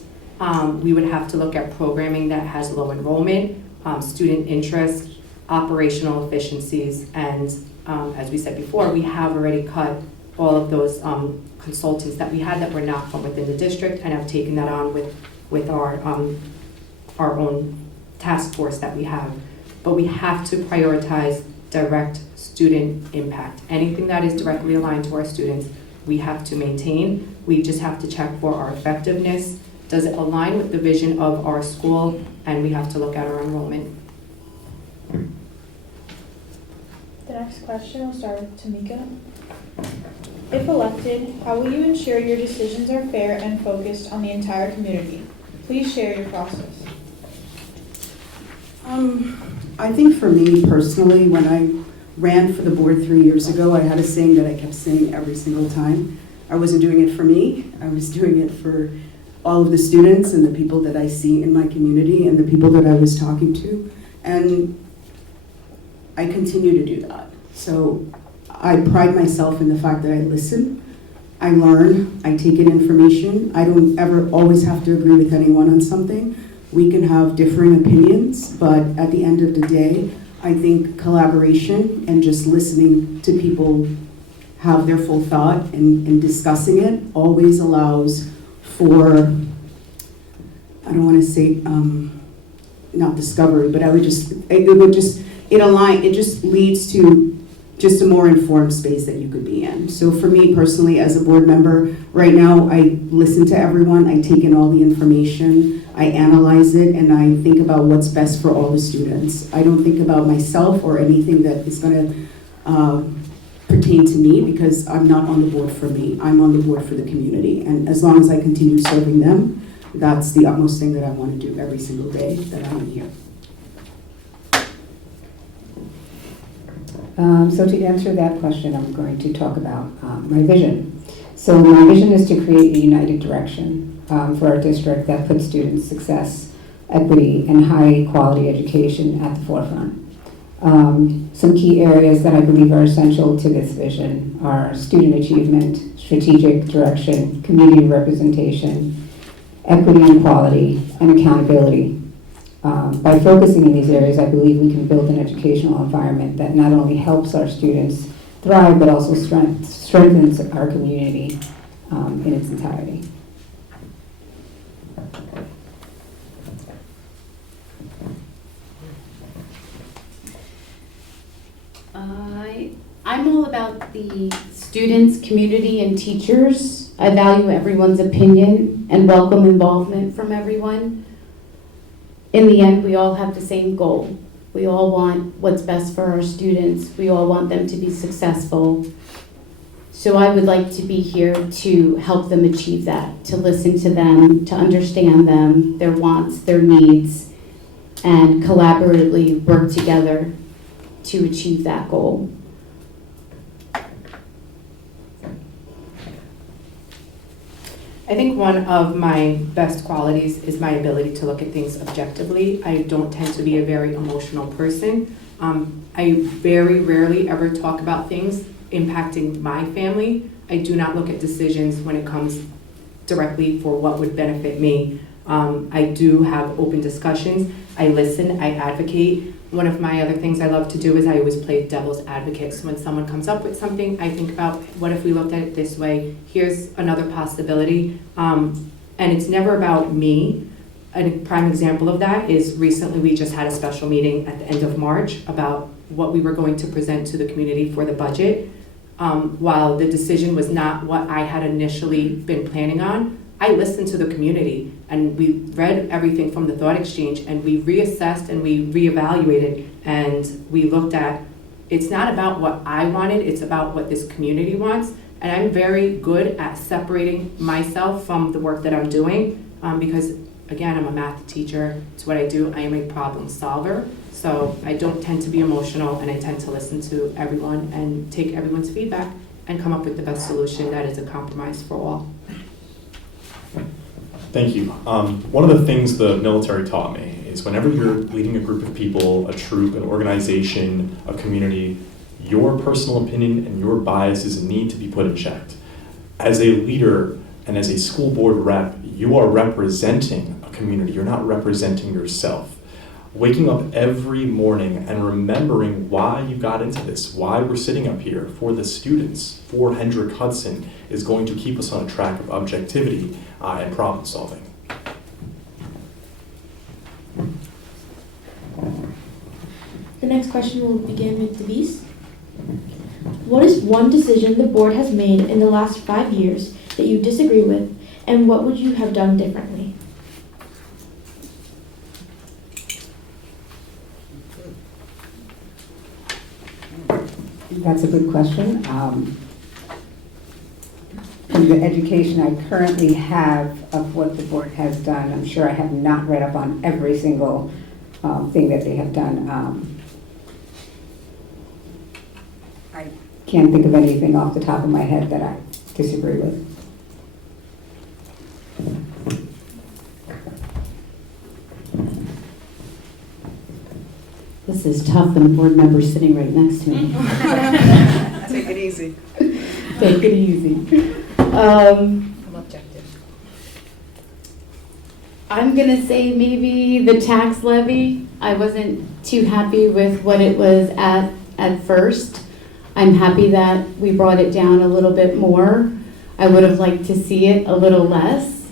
We would have to look at programming that has low enrollment, student interest, operational efficiencies, and as we said before, we have already cut all of those consultants that we had that were not from within the district and have taken that on with our own task force that we have. But we have to prioritize direct student impact. Anything that is directly aligned to our students, we have to maintain. We just have to check for our effectiveness. Does it align with the vision of our school? And we have to look at our enrollment. The next question will start with Tamika. If elected, how will you ensure your decisions are fair and focused on the entire community? Please share your process. I think for me personally, when I ran for the board 3 years ago, I had a saying that I kept saying every single time. I wasn't doing it for me. I was doing it for all of the students and the people that I see in my community and the people that I was talking to. And I continue to do that. So I pride myself in the fact that I listen, I learn, I take in information. I don't ever always have to agree with anyone on something. We can have differing opinions, but at the end of the day, I think collaboration and just listening to people have their full thought and discussing it always allows for, I don't want to say not discovery, but it would just it just leads to just a more informed space that you could be in. So for me personally, as a board member, right now I listen to everyone, I take in all the information, I analyze it, and I think about what's best for all the students. I don't think about myself or anything that is gonna pertain to me, because I'm not on the board for me, I'm on the board for the community. And as long as I continue serving them, that's the utmost thing that I wanna do every single day that I'm here. So to answer that question, I'm going to talk about my vision. So my vision is to create a united direction for our district that puts students' success, equity, and high-quality education at the forefront. Some key areas that I believe are essential to this vision are student achievement, strategic direction, community representation, equity and quality, and accountability. By focusing in these areas, I believe we can build an educational environment that not only helps our students thrive, but also strengthens our community in its entirety. I'm all about the students, community, and teachers. I value everyone's opinion and welcome involvement from everyone. In the end, we all have the same goal. We all want what's best for our students. We all want them to be successful. So I would like to be here to help them achieve that, to listen to them, to understand them, their wants, their needs, and collaboratively work together to achieve that goal. I think one of my best qualities is my ability to look at things objectively. I don't tend to be a very emotional person. I very rarely ever talk about things impacting my family. I do not look at decisions when it comes directly for what would benefit me. I do have open discussions. I listen, I advocate. One of my other things I love to do is I always play devil's advocate. So when someone comes up with something, I think about, what if we looked at it this way? Here's another possibility. And it's never about me. A prime example of that is recently we just had a special meeting at the end of March about what we were going to present to the community for the budget. While the decision was not what I had initially been planning on, I listened to the community and we read everything from the thought exchange and we reassessed and we reevaluated and we looked at, it's not about what I wanted, it's about what this community wants. And I'm very good at separating myself from the work that I'm doing because, again, I'm a math teacher. It's what I do. I am a problem solver. So I don't tend to be emotional and I tend to listen to everyone and take everyone's feedback and come up with the best solution that is a compromise for all. Thank you. One of the things the military taught me is whenever you're leading a group of people, a troop, an organization, a community, your personal opinion and your biases need to be put in check. As a leader and as a school board rep, you are representing a community. You're not representing yourself. Waking up every morning and remembering why you got into this, why we're sitting up here for the students, for Hendrick Hudson, is going to keep us on a track of objectivity and problem solving. The next question will begin with Denise. What is one decision the board has made in the last 5 years that you disagree with, and what would you have done differently? That's a good question. From the education I currently have of what the board has done, I'm sure I have not read up on every single thing that they have done. I can't think of anything off the top of my head that I disagree with. This is tough when the board member's sitting right next to me. Take it easy. Take it easy. I'm objective. I'm gonna say maybe the tax levy. I wasn't too happy with what it was at first. I'm happy that we brought it down a little bit more. I would have liked to see it a little less.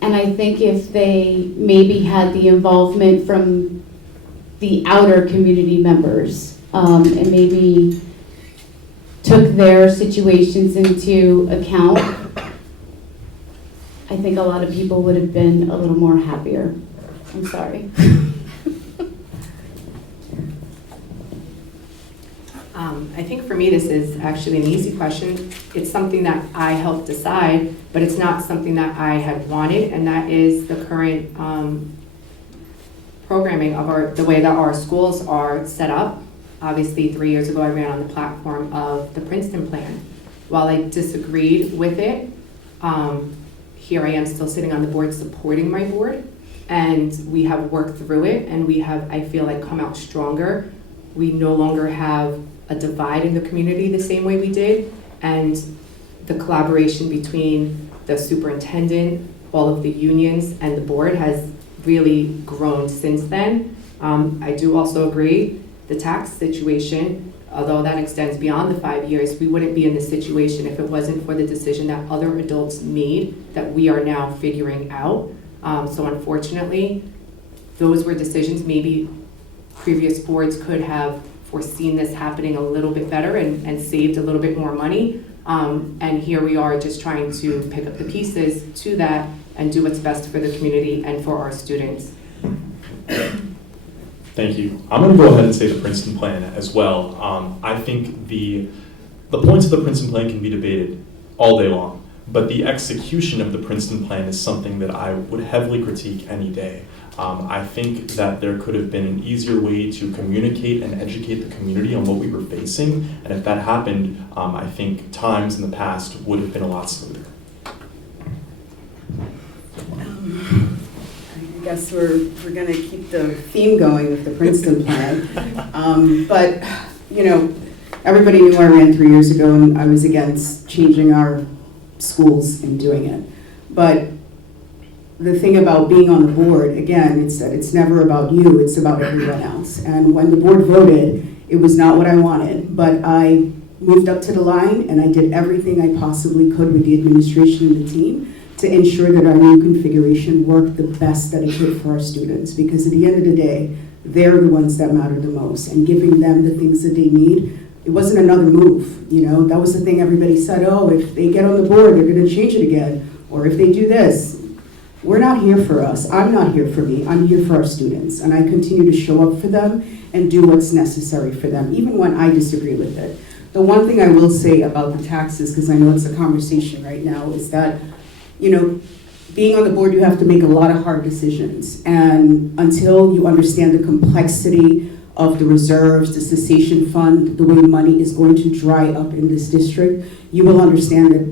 And I think if they maybe had the involvement from the outer community members, and maybe took their situations into account, I think a lot of people would have been a little more happier. I'm sorry. I think for me, this is actually an easy question. It's something that I helped decide, but it's not something that I had wanted, and that is the current programming of the way that our schools are set up. Obviously, 3 years ago, I ran on the platform of the Princeton plan. While I disagreed with it, here I am still sitting on the board supporting my board, and we have worked through it, and we have, I feel like, come out stronger. We no longer have a divide in the community the same way we did, and the collaboration between the superintendent, all of the unions, and the board has really grown since then. I do also agree, the tax situation, although that extends beyond the 5 years, we wouldn't be in this situation if it wasn't for the decision that other adults made that we are now figuring out. So unfortunately, those were decisions maybe previous boards could have foreseen this happening a little bit better and saved a little bit more money. And here we are just trying to pick up the pieces to that and do what's best for the community and for our students. Thank you. I'm going to go ahead and say the Princeton plan as well. I think the points of the Princeton plan can be debated all day long, but the execution of the Princeton plan is something that I would heavily critique any day. I think that there could have been an easier way to communicate and educate the community on what we were facing, and if that happened, I think times in the past would have been a lot smoother. I guess we're going to keep the theme going with the Princeton plan. But, you know, everybody knew I ran 3 years ago and I was against changing our schools and doing it. But the thing about being on the board, again, it's that it's never about you, it's about everyone else. And when the board voted, it was not what I wanted, but I moved up to the line and I did everything I possibly could with the administration and the team to ensure that our new configuration worked the best that it could for our students. Because at the end of the day, they're the ones that matter the most, and giving them the things that they need. It wasn't another move, you know, that was the thing everybody said, oh, if they get on the board, they're gonna change it again, or if they do this. We're not here for us, I'm not here for me, I'm here for our students, and I continue to show up for them and do what's necessary for them, even when I disagree with it. The one thing I will say about the taxes, because I know it's a conversation right now, is that, you know, being on the board, you have to make a lot of hard decisions, and until you understand the complexity of the reserves, the cessation fund, the way money is going to dry up in this district, you will understand that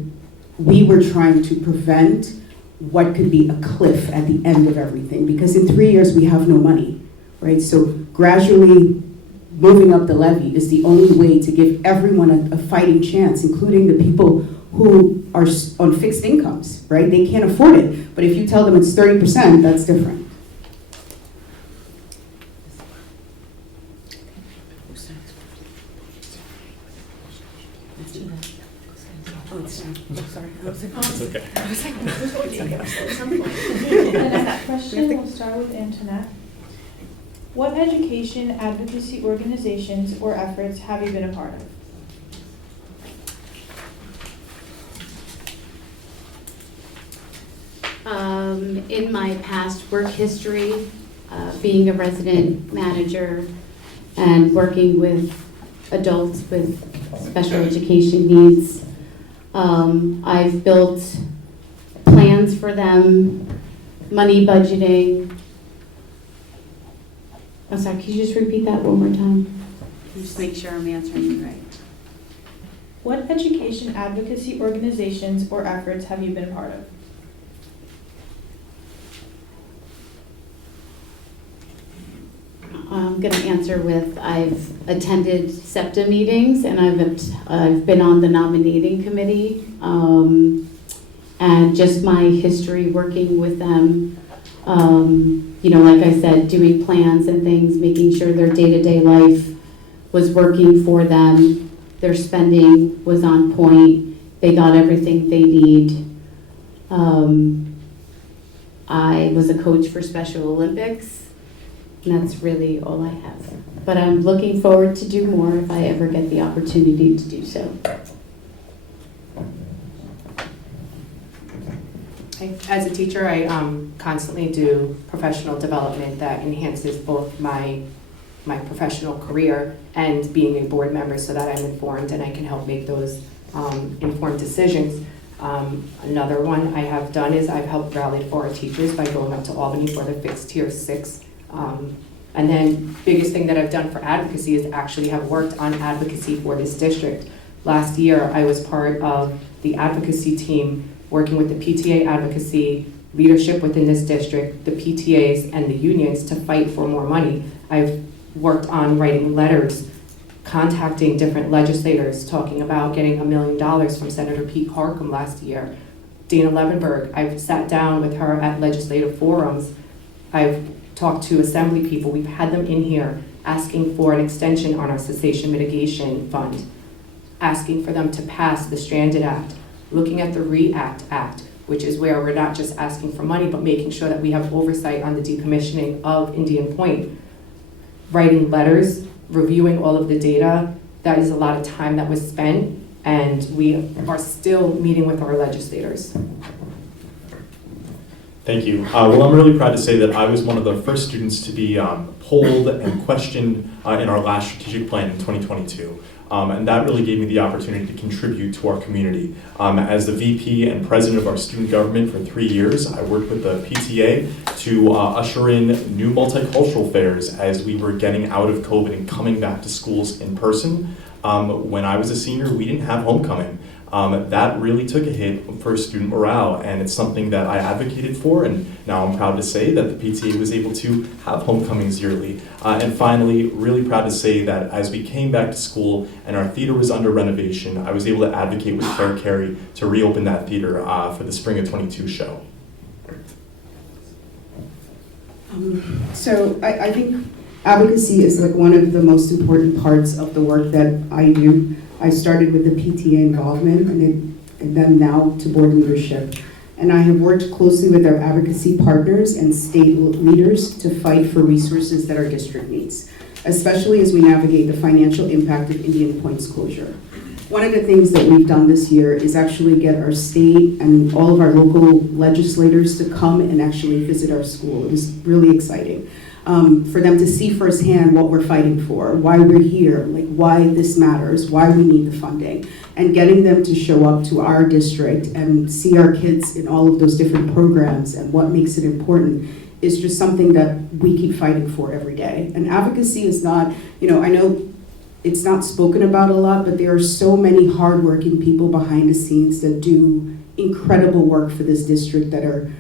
we were trying to prevent what could be a cliff at the end of everything, because in 3 years we have no money, right? So gradually moving up the levy is the only way to give everyone a fighting chance, including the people who are on fixed incomes, right? They can't afford it, but if you tell them it's 30%, that's different. It's okay. The next question will start with Antoinette. What education advocacy organizations or efforts have you been a part of? In my past work history, being a resident manager and working with adults with special education needs, I've built plans for them, money budgeting. I'm sorry, can you just repeat that one more time? Just make sure I'm answering you right. What education advocacy organizations or efforts have you been a part of? I'm going to answer with, I've attended SEPTA meetings and I've been on the nominating committee, and just my history working with them, you know, like I said, doing plans and things, making sure their day-to-day life was working for them, their spending was on point, they got everything they need. I was a coach for Special Olympics. And that's really all I have. But I'm looking forward to do more if I ever get the opportunity to do so. As a teacher, I constantly do professional development that enhances both my professional career and being a board member so that I'm informed and I can help make those informed decisions. Another one I have done is I've helped rally for our teachers by going up to Albany for the fixed tier 6. And then biggest thing that I've done for advocacy is actually have worked on advocacy for this district. Last year, I was part of the advocacy team working with the PTA advocacy leadership within this district, the PTAs and the unions to fight for more money. I've worked on writing letters, contacting different legislators, talking about getting $1 million from Senator Pete Harcum last year. Dana Levenberg, I've sat down with her at legislative forums. I've talked to assembly people. We've had them in here asking for an extension on our cessation mitigation fund, asking for them to pass the Stranded Act, looking at the REACT Act, which is where we're not just asking for money, but making sure that we have oversight on the decommissioning of Indian Point. Writing letters, reviewing all of the data, that is a lot of time that was spent, and we are still meeting with our legislators. Thank you. Well, I'm really proud to say that I was one of the first students to be polled and questioned in our last strategic plan in 2022. And that really gave me the opportunity to contribute to our community. As the VP and president of our student government for 3 years, I worked with the PTA to usher in new multicultural fairs as we were getting out of COVID and coming back to schools in person. When I was a senior, we didn't have homecoming. That really took a hit for student morale, and it's something that I advocated for, and now I'm proud to say that the PTA was able to have homecomings yearly. And finally, really proud to say that as we came back to school and our theater was under renovation, I was able to advocate with Claire Carey to reopen that theater for the Spring of 22 show. So I think advocacy is like one of the most important parts of the work that I do. I started with the PTA involvement and then now to board leadership. And I have worked closely with our advocacy partners and state leaders to fight for resources that our district needs, especially as we navigate the financial impact of Indian Point's closure. One of the things that we've done this year is actually get our state and all of our local legislators to come and actually visit our school. It was really exciting. For them to see firsthand what we're fighting for, why we're here, like why this matters, why we need the funding, and getting them to show up to our district and see our kids in all of those different programs and what makes it important is just something that we keep fighting for every day. And advocacy is not, I know it's not spoken about a lot, but there are so many hardworking people behind the scenes that do incredible work for this district that are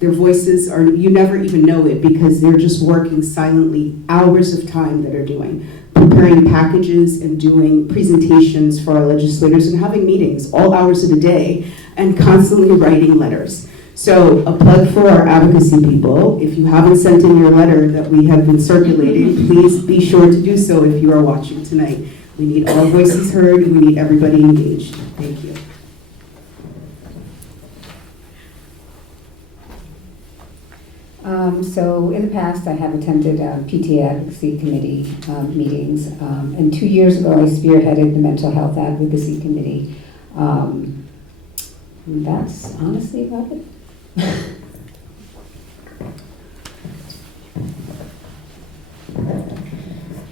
their voices are, you never even know it because they're just working silently hours of time that are doing, preparing packages and doing presentations for our legislators and having meetings all hours of the day and constantly writing letters. So a plug for our advocacy people. If you haven't sent in your letter that we have been circulating, please be sure to do so if you are watching tonight. We need all voices heard. We need everybody engaged. Thank you. So in the past, I have attended PTA Advocacy Committee meetings, and 2 years ago, I spearheaded the Mental Health Advocacy Committee. And that's honestly about it.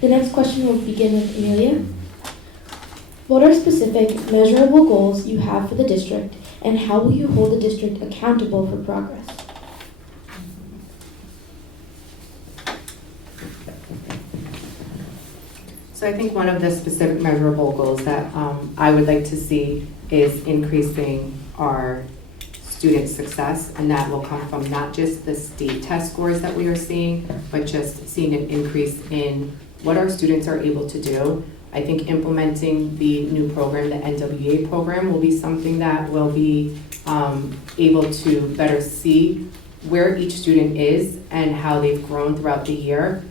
The next question will begin with Amelia. What are specific, measurable goals you have for the district, and how will you hold the district accountable for progress? So I think one of the specific measurable goals that I would like to see is increasing our student success, and that will come from not just the state test scores that we are seeing, but just seeing an increase in what our students are able to do. I think implementing the new program, the NWA program, will be something that will be able to better see where each student is and how they've grown throughout the year.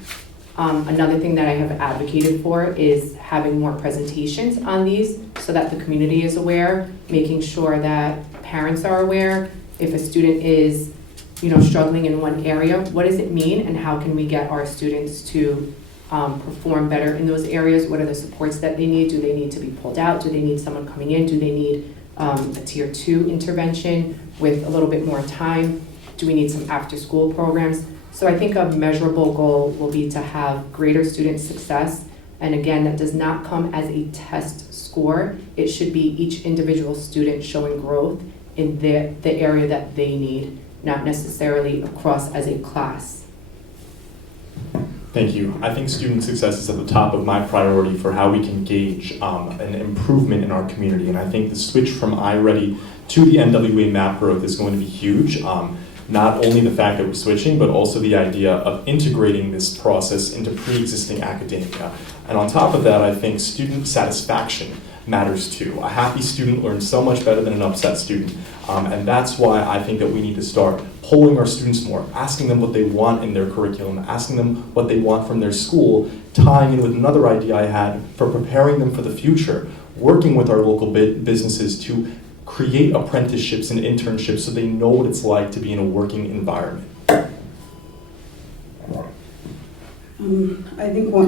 Another thing that I have advocated for is having more presentations on these so that the community is aware, making sure that parents are aware. If a student is struggling in one area, what does it mean and how can we get our students to perform better in those areas? What are the supports that they need? Do they need to be pulled out? Do they need someone coming in? Do they need a tier 2 intervention with a little bit more time? Do we need some after school programs? So I think a measurable goal will be to have greater student success. And again, that does not come as a test score. It should be each individual student showing growth in the area that they need, not necessarily across as a class. Thank you. I think student success is at the top of my priority for how we can gauge an improvement in our community. And I think the switch from iReady to the NWA map growth is going to be huge. Not only the fact that we're switching, but also the idea of integrating this process into pre-existing academia. And on top of that, I think student satisfaction matters too. A happy student learns so much better than an upset student. And that's why I think that we need to start polling our students more, asking them what they want in their curriculum, asking them what they want from their school, tying in with another idea I had for preparing them for the future, working with our local businesses to create apprenticeships and internships so they know what it's like to be in a working environment. I think one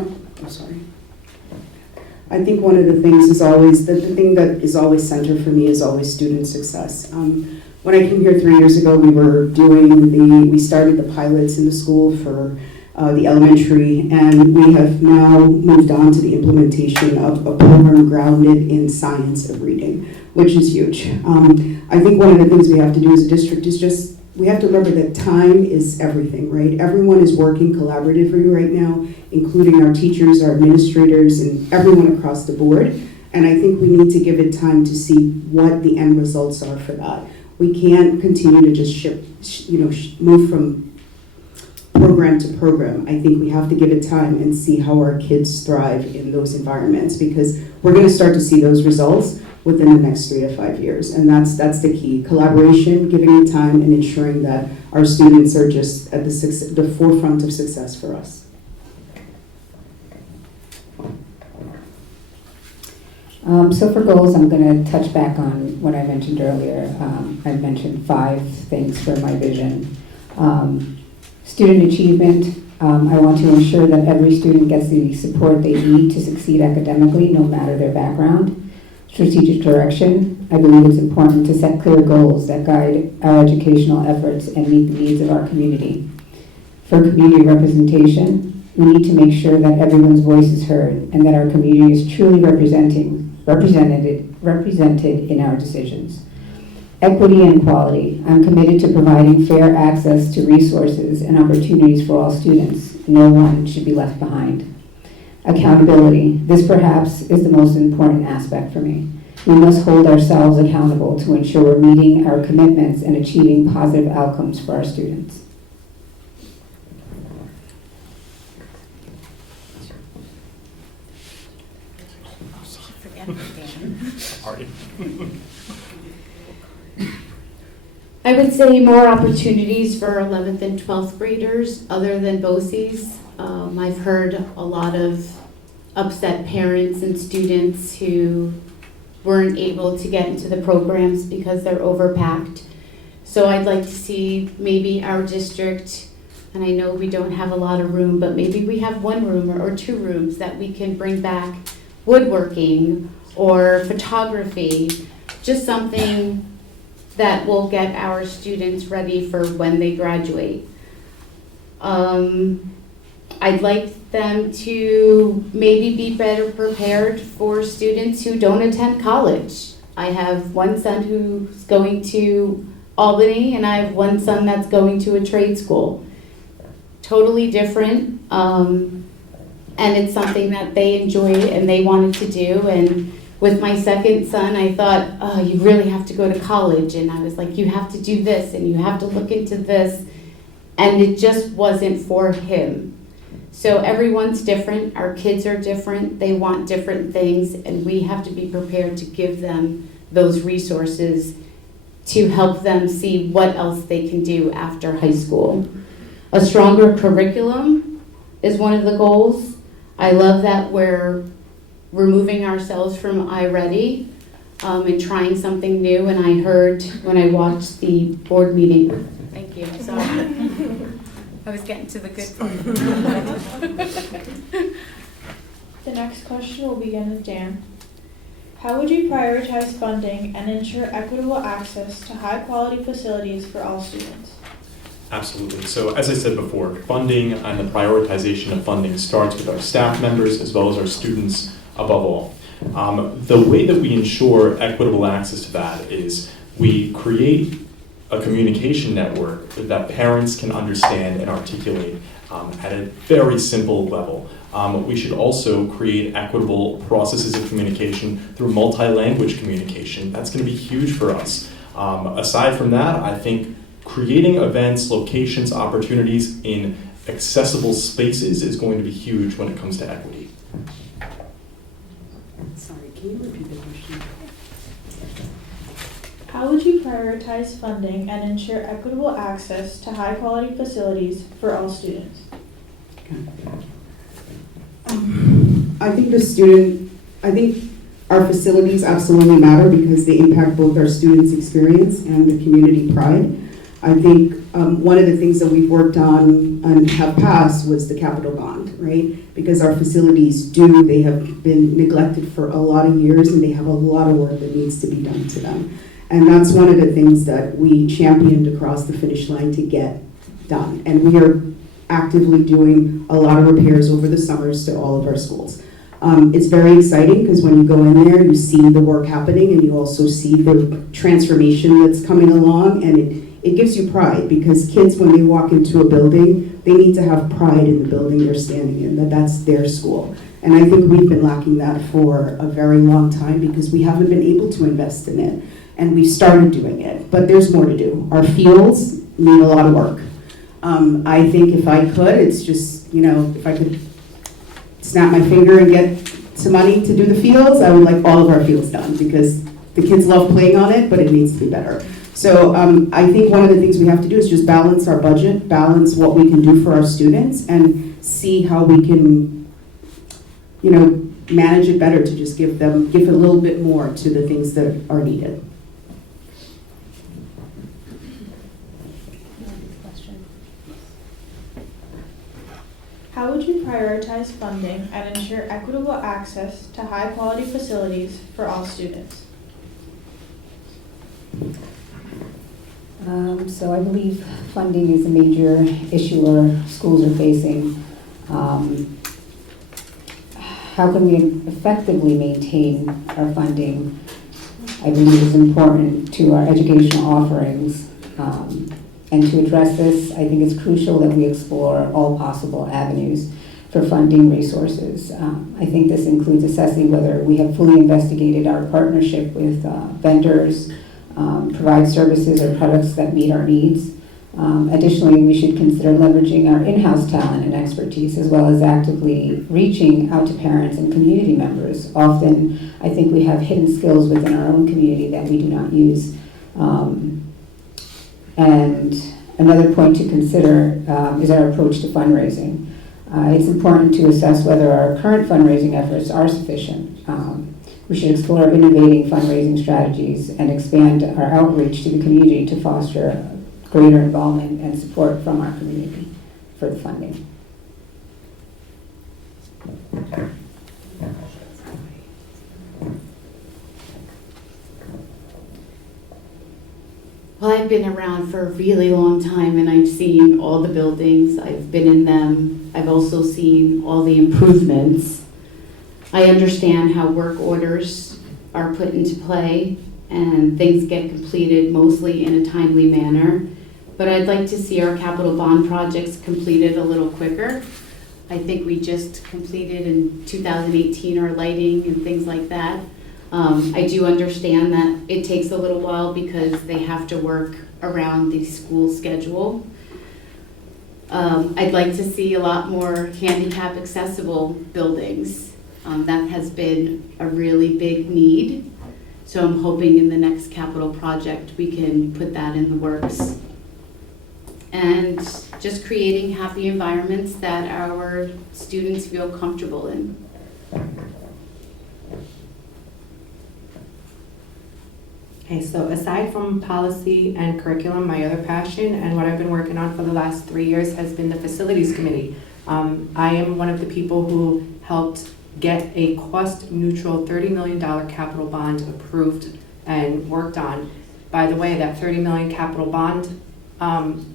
of the things is always, the thing that is always center for me is always student success. When I came here 3 years ago, we started the pilots in the school for the elementary, and we have now moved on to the implementation of a program grounded in science of reading, which is huge. I think one of the things we have to do as a district is we have to remember that time is everything, right? Everyone is working collaboratively right now, including our teachers, our administrators, and everyone across the board. And I think we need to give it time to see what the end results are for that. We can't continue to just move from program to program. I think we have to give it time and see how our kids thrive in those environments, because we're going to start to see those results within the next 3 to 5 years. And that's the key. Collaboration, giving it time, and ensuring that our students are just at the forefront of success for us. So for goals, I'm going to touch back on what I mentioned earlier. I mentioned 5 things for my vision. Student achievement. I want to ensure that every student gets the support they need to succeed academically, no matter their background. Strategic direction. I believe it's important to set clear goals that guide our educational efforts and meet the needs of our community. For community representation, we need to make sure that everyone's voice is heard and that our community is truly represented in our decisions. Equity and equality. I'm committed to providing fair access to resources and opportunities for all students. No one should be left behind. Accountability. This perhaps is the most important aspect for me. We must hold ourselves accountable to ensure we're meeting our commitments and achieving positive outcomes for our students. Sorry. I would say more opportunities for 11th and 12th graders other than BOCES. I've heard a lot of upset parents and students who weren't able to get into the programs because they're overpacked. So I'd like to see maybe our district, and I know we don't have a lot of room, but maybe we have 1 room or 2 rooms that we can bring back woodworking or photography, just something that will get our students ready for when they graduate. I'd like them to maybe be better prepared for students who don't attend college. I have one son who's going to Albany, and I have one son that's going to a trade school. Totally different, and it's something that they enjoy and they wanted to do. And with my second son, I thought, oh, you really have to go to college. And I was like, you have to do this and you have to look into this. And it just wasn't for him. So everyone's different. Our kids are different. They want different things. And we have to be prepared to give them those resources to help them see what else they can do after high school. A stronger curriculum is one of the goals. I love that we're removing ourselves from iReady and trying something new. And I heard when I watched the board meeting Thank you. Sorry. I was getting to the good part. The next question will begin with Dan. How would you prioritize funding and ensure equitable access to high-quality facilities for all students? Absolutely. So as I said before, funding and the prioritization of funding starts with our staff members as well as our students above all. The way that we ensure equitable access to that is we create a communication network that parents can understand and articulate at a very simple level. We should also create equitable processes of communication through multi-language communication. That's going to be huge for us. Aside from that, I think creating events, locations, opportunities in accessible spaces is going to be huge when it comes to equity. Sorry, can you repeat the question? How would you prioritize funding and ensure equitable access to high-quality facilities for all students? I think our facilities absolutely matter because they impact both our students' experience and the community pride. I think one of the things that we've worked on and have passed was the capital bond, right? Because our facilities they have been neglected for a lot of years and they have a lot of work that needs to be done to them. And that's one of the things that we championed across the finish line to get done. And we are actively doing a lot of repairs over the summers to all of our schools. It's very exciting because when you go in there, you see the work happening and you also see the transformation that's coming along, and it gives you pride because kids, when they walk into a building, they need to have pride in the building they're standing in, that's their school. And I think we've been lacking that for a very long time because we haven't been able to invest in it. And we started doing it, but there's more to do. Our fields need a lot of work. I think if I could, it's just, if I could snap my finger and get some money to do the fields, I would like all of our fields done because the kids love playing on it, but it needs to be better. So I think one of the things we have to do is just balance our budget, balance what we can do for our students, and see how we can, manage it better to just give a little bit more to the things that are needed. How would you prioritize funding and ensure equitable access to high-quality facilities for all students? So I believe funding is a major issue our schools are facing. How can we effectively maintain our funding, I believe, is important to our educational offerings. And to address this, I think it's crucial that we explore all possible avenues for funding resources. I think this includes assessing whether we have fully investigated our partnership with vendors, provide services or products that meet our needs. Additionally, we should consider leveraging our in-house talent and expertise as well as actively reaching out to parents and community members. Often, I think we have hidden skills within our own community that we do not use. And another point to consider is our approach to fundraising. It's important to assess whether our current fundraising efforts are sufficient. We should explore innovating fundraising strategies and expand our outreach to the community to foster greater involvement and support from our community for the funding. Well, I've been around for a really long time and I've seen all the buildings. I've been in them. I've also seen all the improvements. I understand how work orders are put into play and things get completed mostly in a timely manner. But I'd like to see our capital bond projects completed a little quicker. I think we just completed in 2018 our lighting and things like that. I do understand that it takes a little while because they have to work around the school schedule. I'd like to see a lot more handicap accessible buildings. That has been a really big need. So I'm hoping in the next capital project we can put that in the works. And just creating happy environments that our students feel comfortable in. Okay, so aside from policy and curriculum, my other passion and what I've been working on for the last 3 years has been the facilities committee. I am one of the people who helped get a cost-neutral $30 million capital bond approved and worked on. By the way, that $30 million capital bond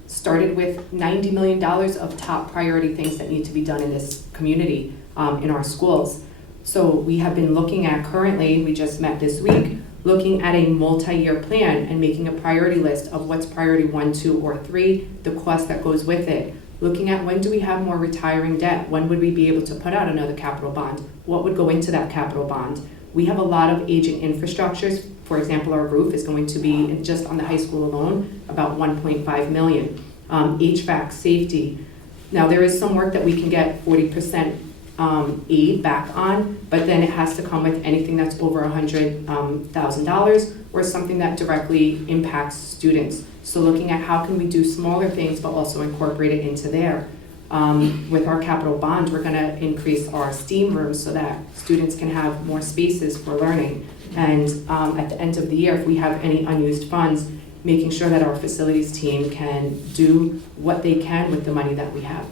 started with $90 million of top priority things that need to be done in this community, in our schools. So we have been looking at currently, we just met this week, looking at a multi-year plan and making a priority list of what's priority 1, 2, or 3, the cost that goes with it. Looking at when do we have more retiring debt? When would we be able to put out another capital bond? What would go into that capital bond? We have a lot of aging infrastructures. For example, our roof is going to be, just on the high school alone, about $1.5 million. HVAC, safety. Now there is some work that we can get 40% aid back on, but then it has to come with anything that's over $100,000 or something that directly impacts students. So looking at how can we do smaller things but also incorporate it into there. With our capital bond, we're gonna increase our STEAM rooms so that students can have more spaces for learning. And at the end of the year, if we have any unused funds, making sure that our facilities team can do what they can with the money that we have.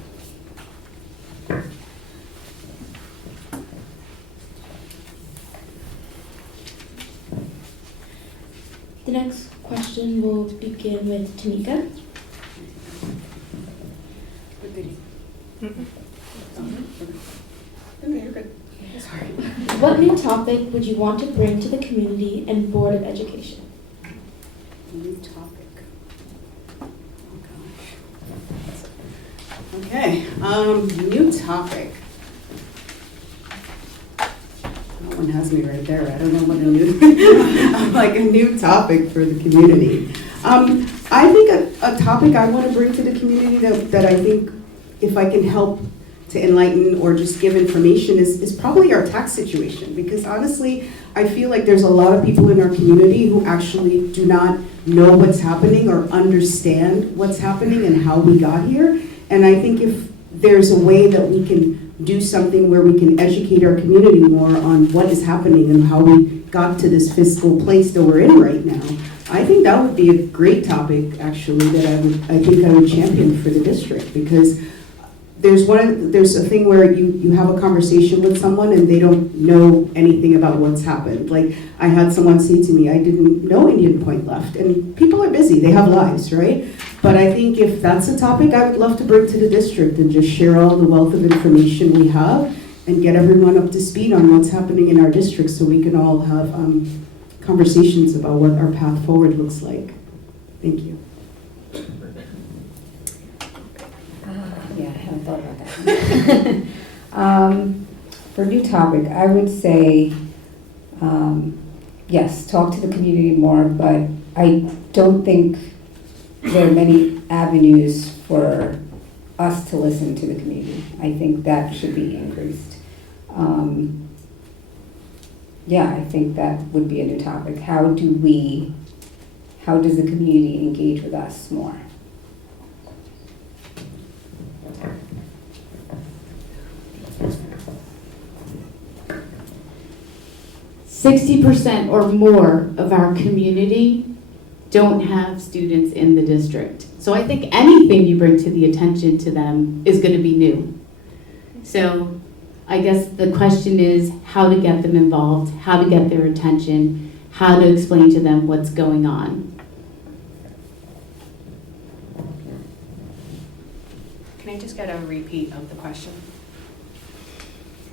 The next question will begin with Tamika. What new topic would you want to bring to the community and Board of Education? New topic. Oh gosh. Okay, new topic. That one has me right there. I don't know what a new, like a new topic for the community. I think a topic I want to bring to the community that I think if I can help to enlighten or just give information is probably our tax situation. Because honestly, I feel like there's a lot of people in our community who actually do not know what's happening or understand what's happening and how we got here. And I think if there's a way that we can do something where we can educate our community more on what is happening and how we got to this fiscal place that we're in right now, I think that would be a great topic actually that I think I would champion for the district. Because there's a thing where you have a conversation with someone and they don't know anything about what's happened. Like I had someone say to me, I didn't know Indian Point left. And people are busy, they have lives, right? But I think if that's a topic I would love to bring to the district and just share all the wealth of information we have and get everyone up to speed on what's happening in our district so we can all have conversations about what our path forward looks like. Thank you. Yeah, I haven't thought about that. For new topic, I would say, yes, talk to the community more, but I don't think there are many avenues for us to listen to the community. I think that should be increased. Yeah, I think that would be a new topic. How does the community engage with us more? 60% or more of our community don't have students in the district. So I think anything you bring to the attention to them is going to be new. So I guess the question is how to get them involved, how to get their attention, how to explain to them what's going on. Can I just get a repeat of the question?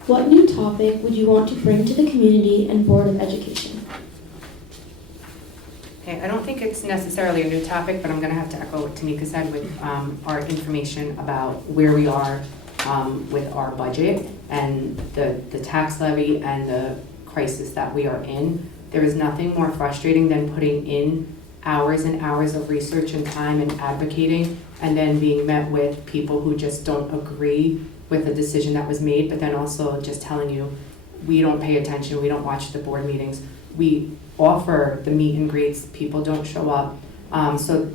What new topic would you want to bring to the community and Board of Education? Okay, I don't think it's necessarily a new topic, but I'm going to have to echo what Tamika said with our information about where we are with our budget and the tax levy and the crisis that we are in. There is nothing more frustrating than putting in hours and hours of research and time and advocating and then being met with people who just don't agree with the decision that was made, but then also just telling you, we don't pay attention, we don't watch the board meetings, we offer the meet and greets, people don't show up. So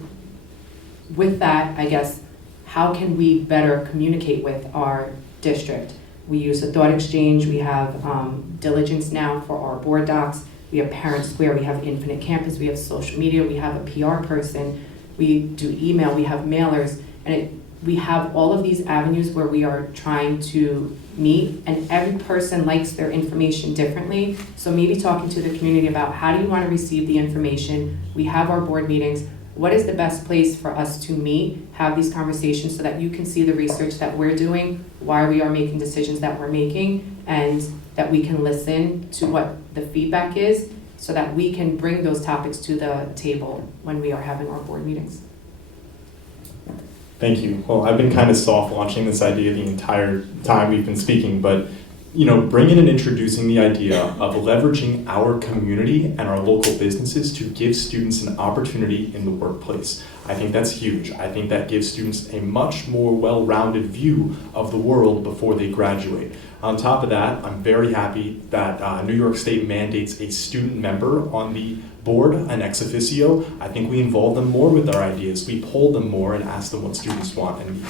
with that, I guess, how can we better communicate with our district? We use a thought exchange, we have diligence now for our board docs, we have Parent Square, we have Infinite Campus, we have social media, we have a PR person, we do email, we have mailers, and we have all of these avenues where we are trying to meet, and every person likes their information differently. So maybe talking to the community about how do you want to receive the information. We have our board meetings. What is the best place for us to meet, have these conversations so that you can see the research that we're doing, why we are making decisions that we're making, and that we can listen to what the feedback is so that we can bring those topics to the table when we are having our board meetings. Thank you. Well, I've been kind of soft launching this idea the entire time we've been speaking, but bringing and introducing the idea of leveraging our community and our local businesses to give students an opportunity in the workplace. I think that's huge. I think that gives students a much more well-rounded view of the world before they graduate. On top of that, I'm very happy that New York State mandates a student member on the board, an ex officio. I think we involve them more with our ideas. We poll them more and ask them what students want and need.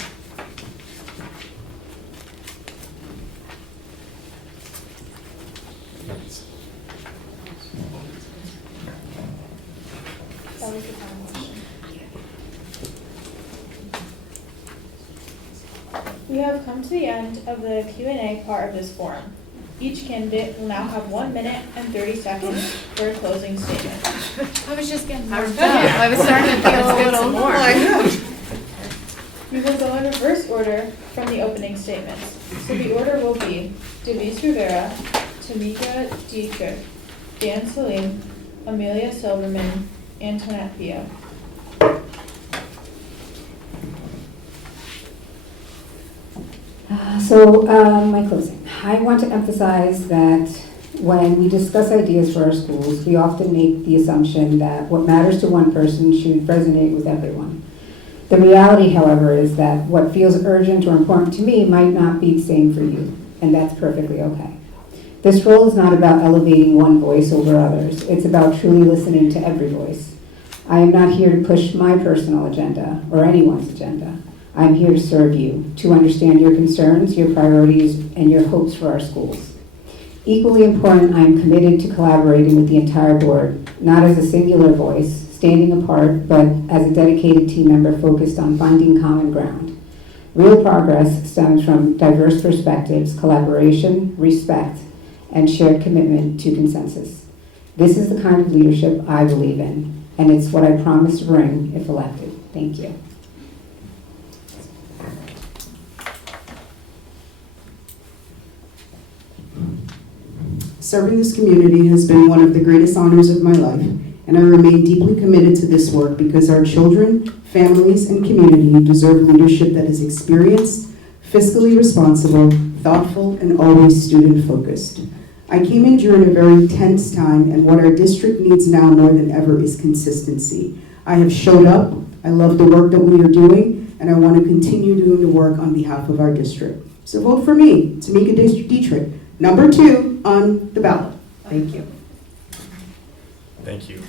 We have come to the end of the Q&A part of this forum. Each candidate will now have 1 minute and 30 seconds for a closing statement. I was just getting I was warmed up. I was starting to feel a little more. We will go in reverse order from the opening statements. So the order will be Davies Rivera, Tamika Dietrich, Dan Salim, Amelia Silverman, Antoinette Pio. My closing. I want to emphasize that when we discuss ideas for our schools, we often make the assumption that what matters to one person should resonate with everyone. The reality, however, is that what feels urgent or important to me might not be the same for you, and that's perfectly okay. This role is not about elevating one voice over others. It's about truly listening to every voice. I am not here to push my personal agenda or anyone's agenda. I'm here to serve you, to understand your concerns, your priorities, and your hopes for our schools. Equally important, I'm committed to collaborating with the entire board, not as a singular voice, standing apart, but as a dedicated team member focused on finding common ground. Real progress stems from diverse perspectives, collaboration, respect, and shared commitment to consensus. This is the kind of leadership I believe in, and it's what I promise to bring if elected. Thank you. Serving this community has been one of the greatest honors of my life, and I remain deeply committed to this work because our children, families, and community deserve leadership that is experienced, fiscally responsible, thoughtful, and always student-focused. I came in during a very tense time, and what our district needs now more than ever is consistency. I have showed up, I love the work that we are doing, and I want to continue doing the work on behalf of our district. So vote for me, Tamika Dietrich, number 2 on the ballot. Thank you. Thank you.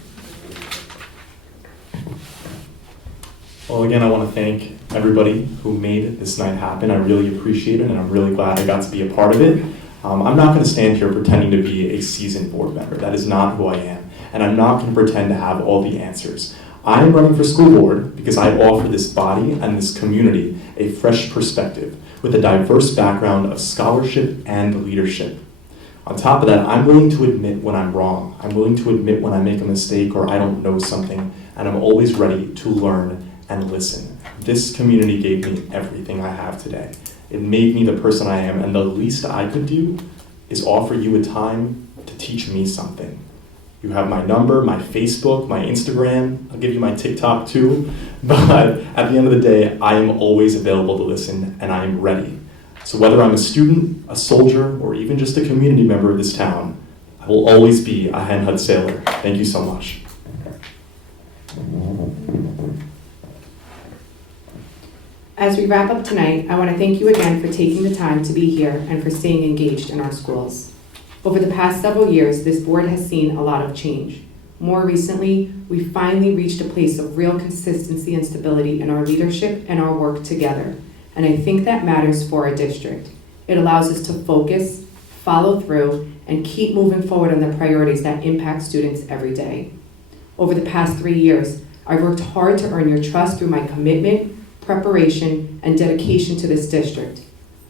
Well, again, I want to thank everybody who made this night happen. I really appreciate it, and I'm really glad I got to be a part of it. I'm not going to stand here pretending to be a seasoned board member. That is not who I am, and I'm not going to pretend to have all the answers. I am running for school board because I offer this body and this community a fresh perspective with a diverse background of scholarship and leadership. On top of that, I'm willing to admit when I'm wrong. I'm willing to admit when I make a mistake or I don't know something, and I'm always ready to learn and listen. This community gave me everything I have today. It made me the person I am, and the least I could do is offer you a time to teach me something. You have my number, my Facebook, my Instagram. I'll give you my TikTok too. But at the end of the day, I am always available to listen, and I am ready. So whether I'm a student, a soldier, or even just a community member of this town, I will always be a Hen Hud sailor. Thank you so much. As we wrap up tonight, I want to thank you again for taking the time to be here and for staying engaged in our schools. Over the past several years, this board has seen a lot of change. More recently, we finally reached a place of real consistency and stability in our leadership and our work together. And I think that matters for our district. It allows us to focus, follow through, and keep moving forward on the priorities that impact students every day. Over the past 3 years, I've worked hard to earn your trust through my commitment, preparation, and dedication to this district.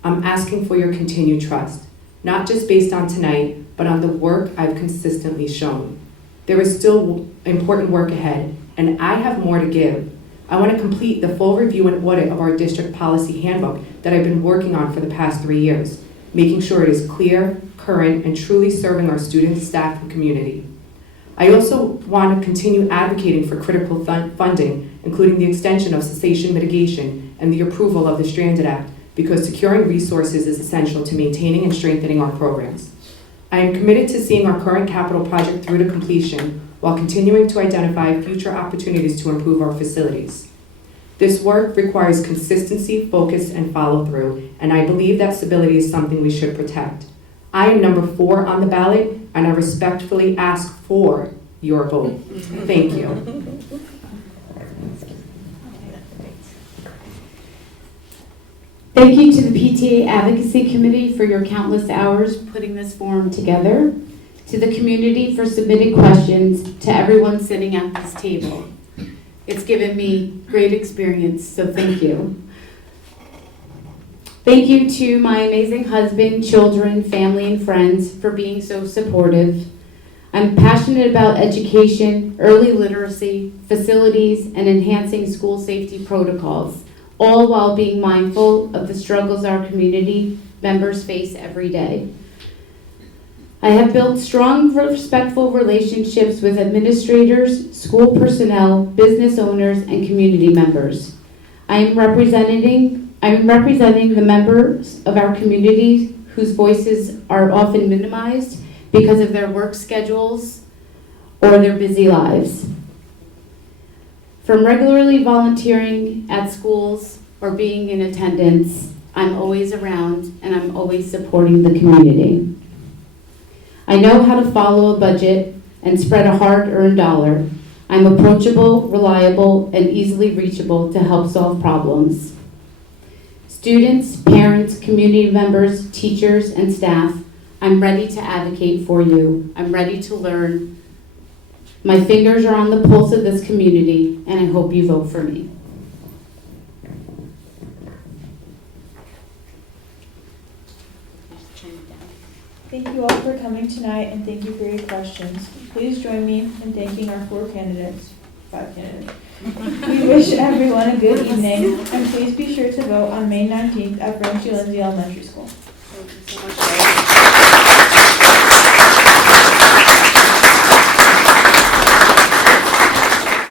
I'm asking for your continued trust, not just based on tonight, but on the work I've consistently shown. There is still important work ahead, and I have more to give. I want to complete the full review and audit of our district policy handbook that I've been working on for the past 3 years, making sure it is clear, current, and truly serving our students, staff, and community. I also want to continue advocating for critical funding, including the extension of cessation mitigation and the approval of the Stranded Act, because securing resources is essential to maintaining and strengthening our programs. I am committed to seeing our current capital project through to completion while continuing to identify future opportunities to improve our facilities. This work requires consistency, focus, and follow-through, and I believe that stability is something we should protect. I am number 4 on the ballot, and I respectfully ask for your vote. Thank you. Thank you to the PTA Advocacy Committee for your countless hours putting this forum together, to the community for submitting questions, to everyone sitting at this table. It's given me great experience, so thank you. Thank you to my amazing husband, children, family, and friends for being so supportive. I'm passionate about education, early literacy, facilities, and enhancing school safety protocols, all while being mindful of the struggles our community members face every day. I have built strong, respectful relationships with administrators, school personnel, business owners, and community members. I am representing the members of our community whose voices are often minimized because of their work schedules or their busy lives. From regularly volunteering at schools or being in attendance, I'm always around and I'm always supporting the community. I know how to follow a budget and spread a hard-earned dollar. I'm approachable, reliable, and easily reachable to help solve problems. Students, parents, community members, teachers, and staff, I'm ready to advocate for you. I'm ready to learn. My fingers are on the pulse of this community, and I hope you vote for me. Thank you all for coming tonight and thank you for your questions. Please join me in thanking our 5 candidates. We wish everyone a good evening and please be sure to vote on May 19th at Francie Lindsay Elementary School. Thank you so much.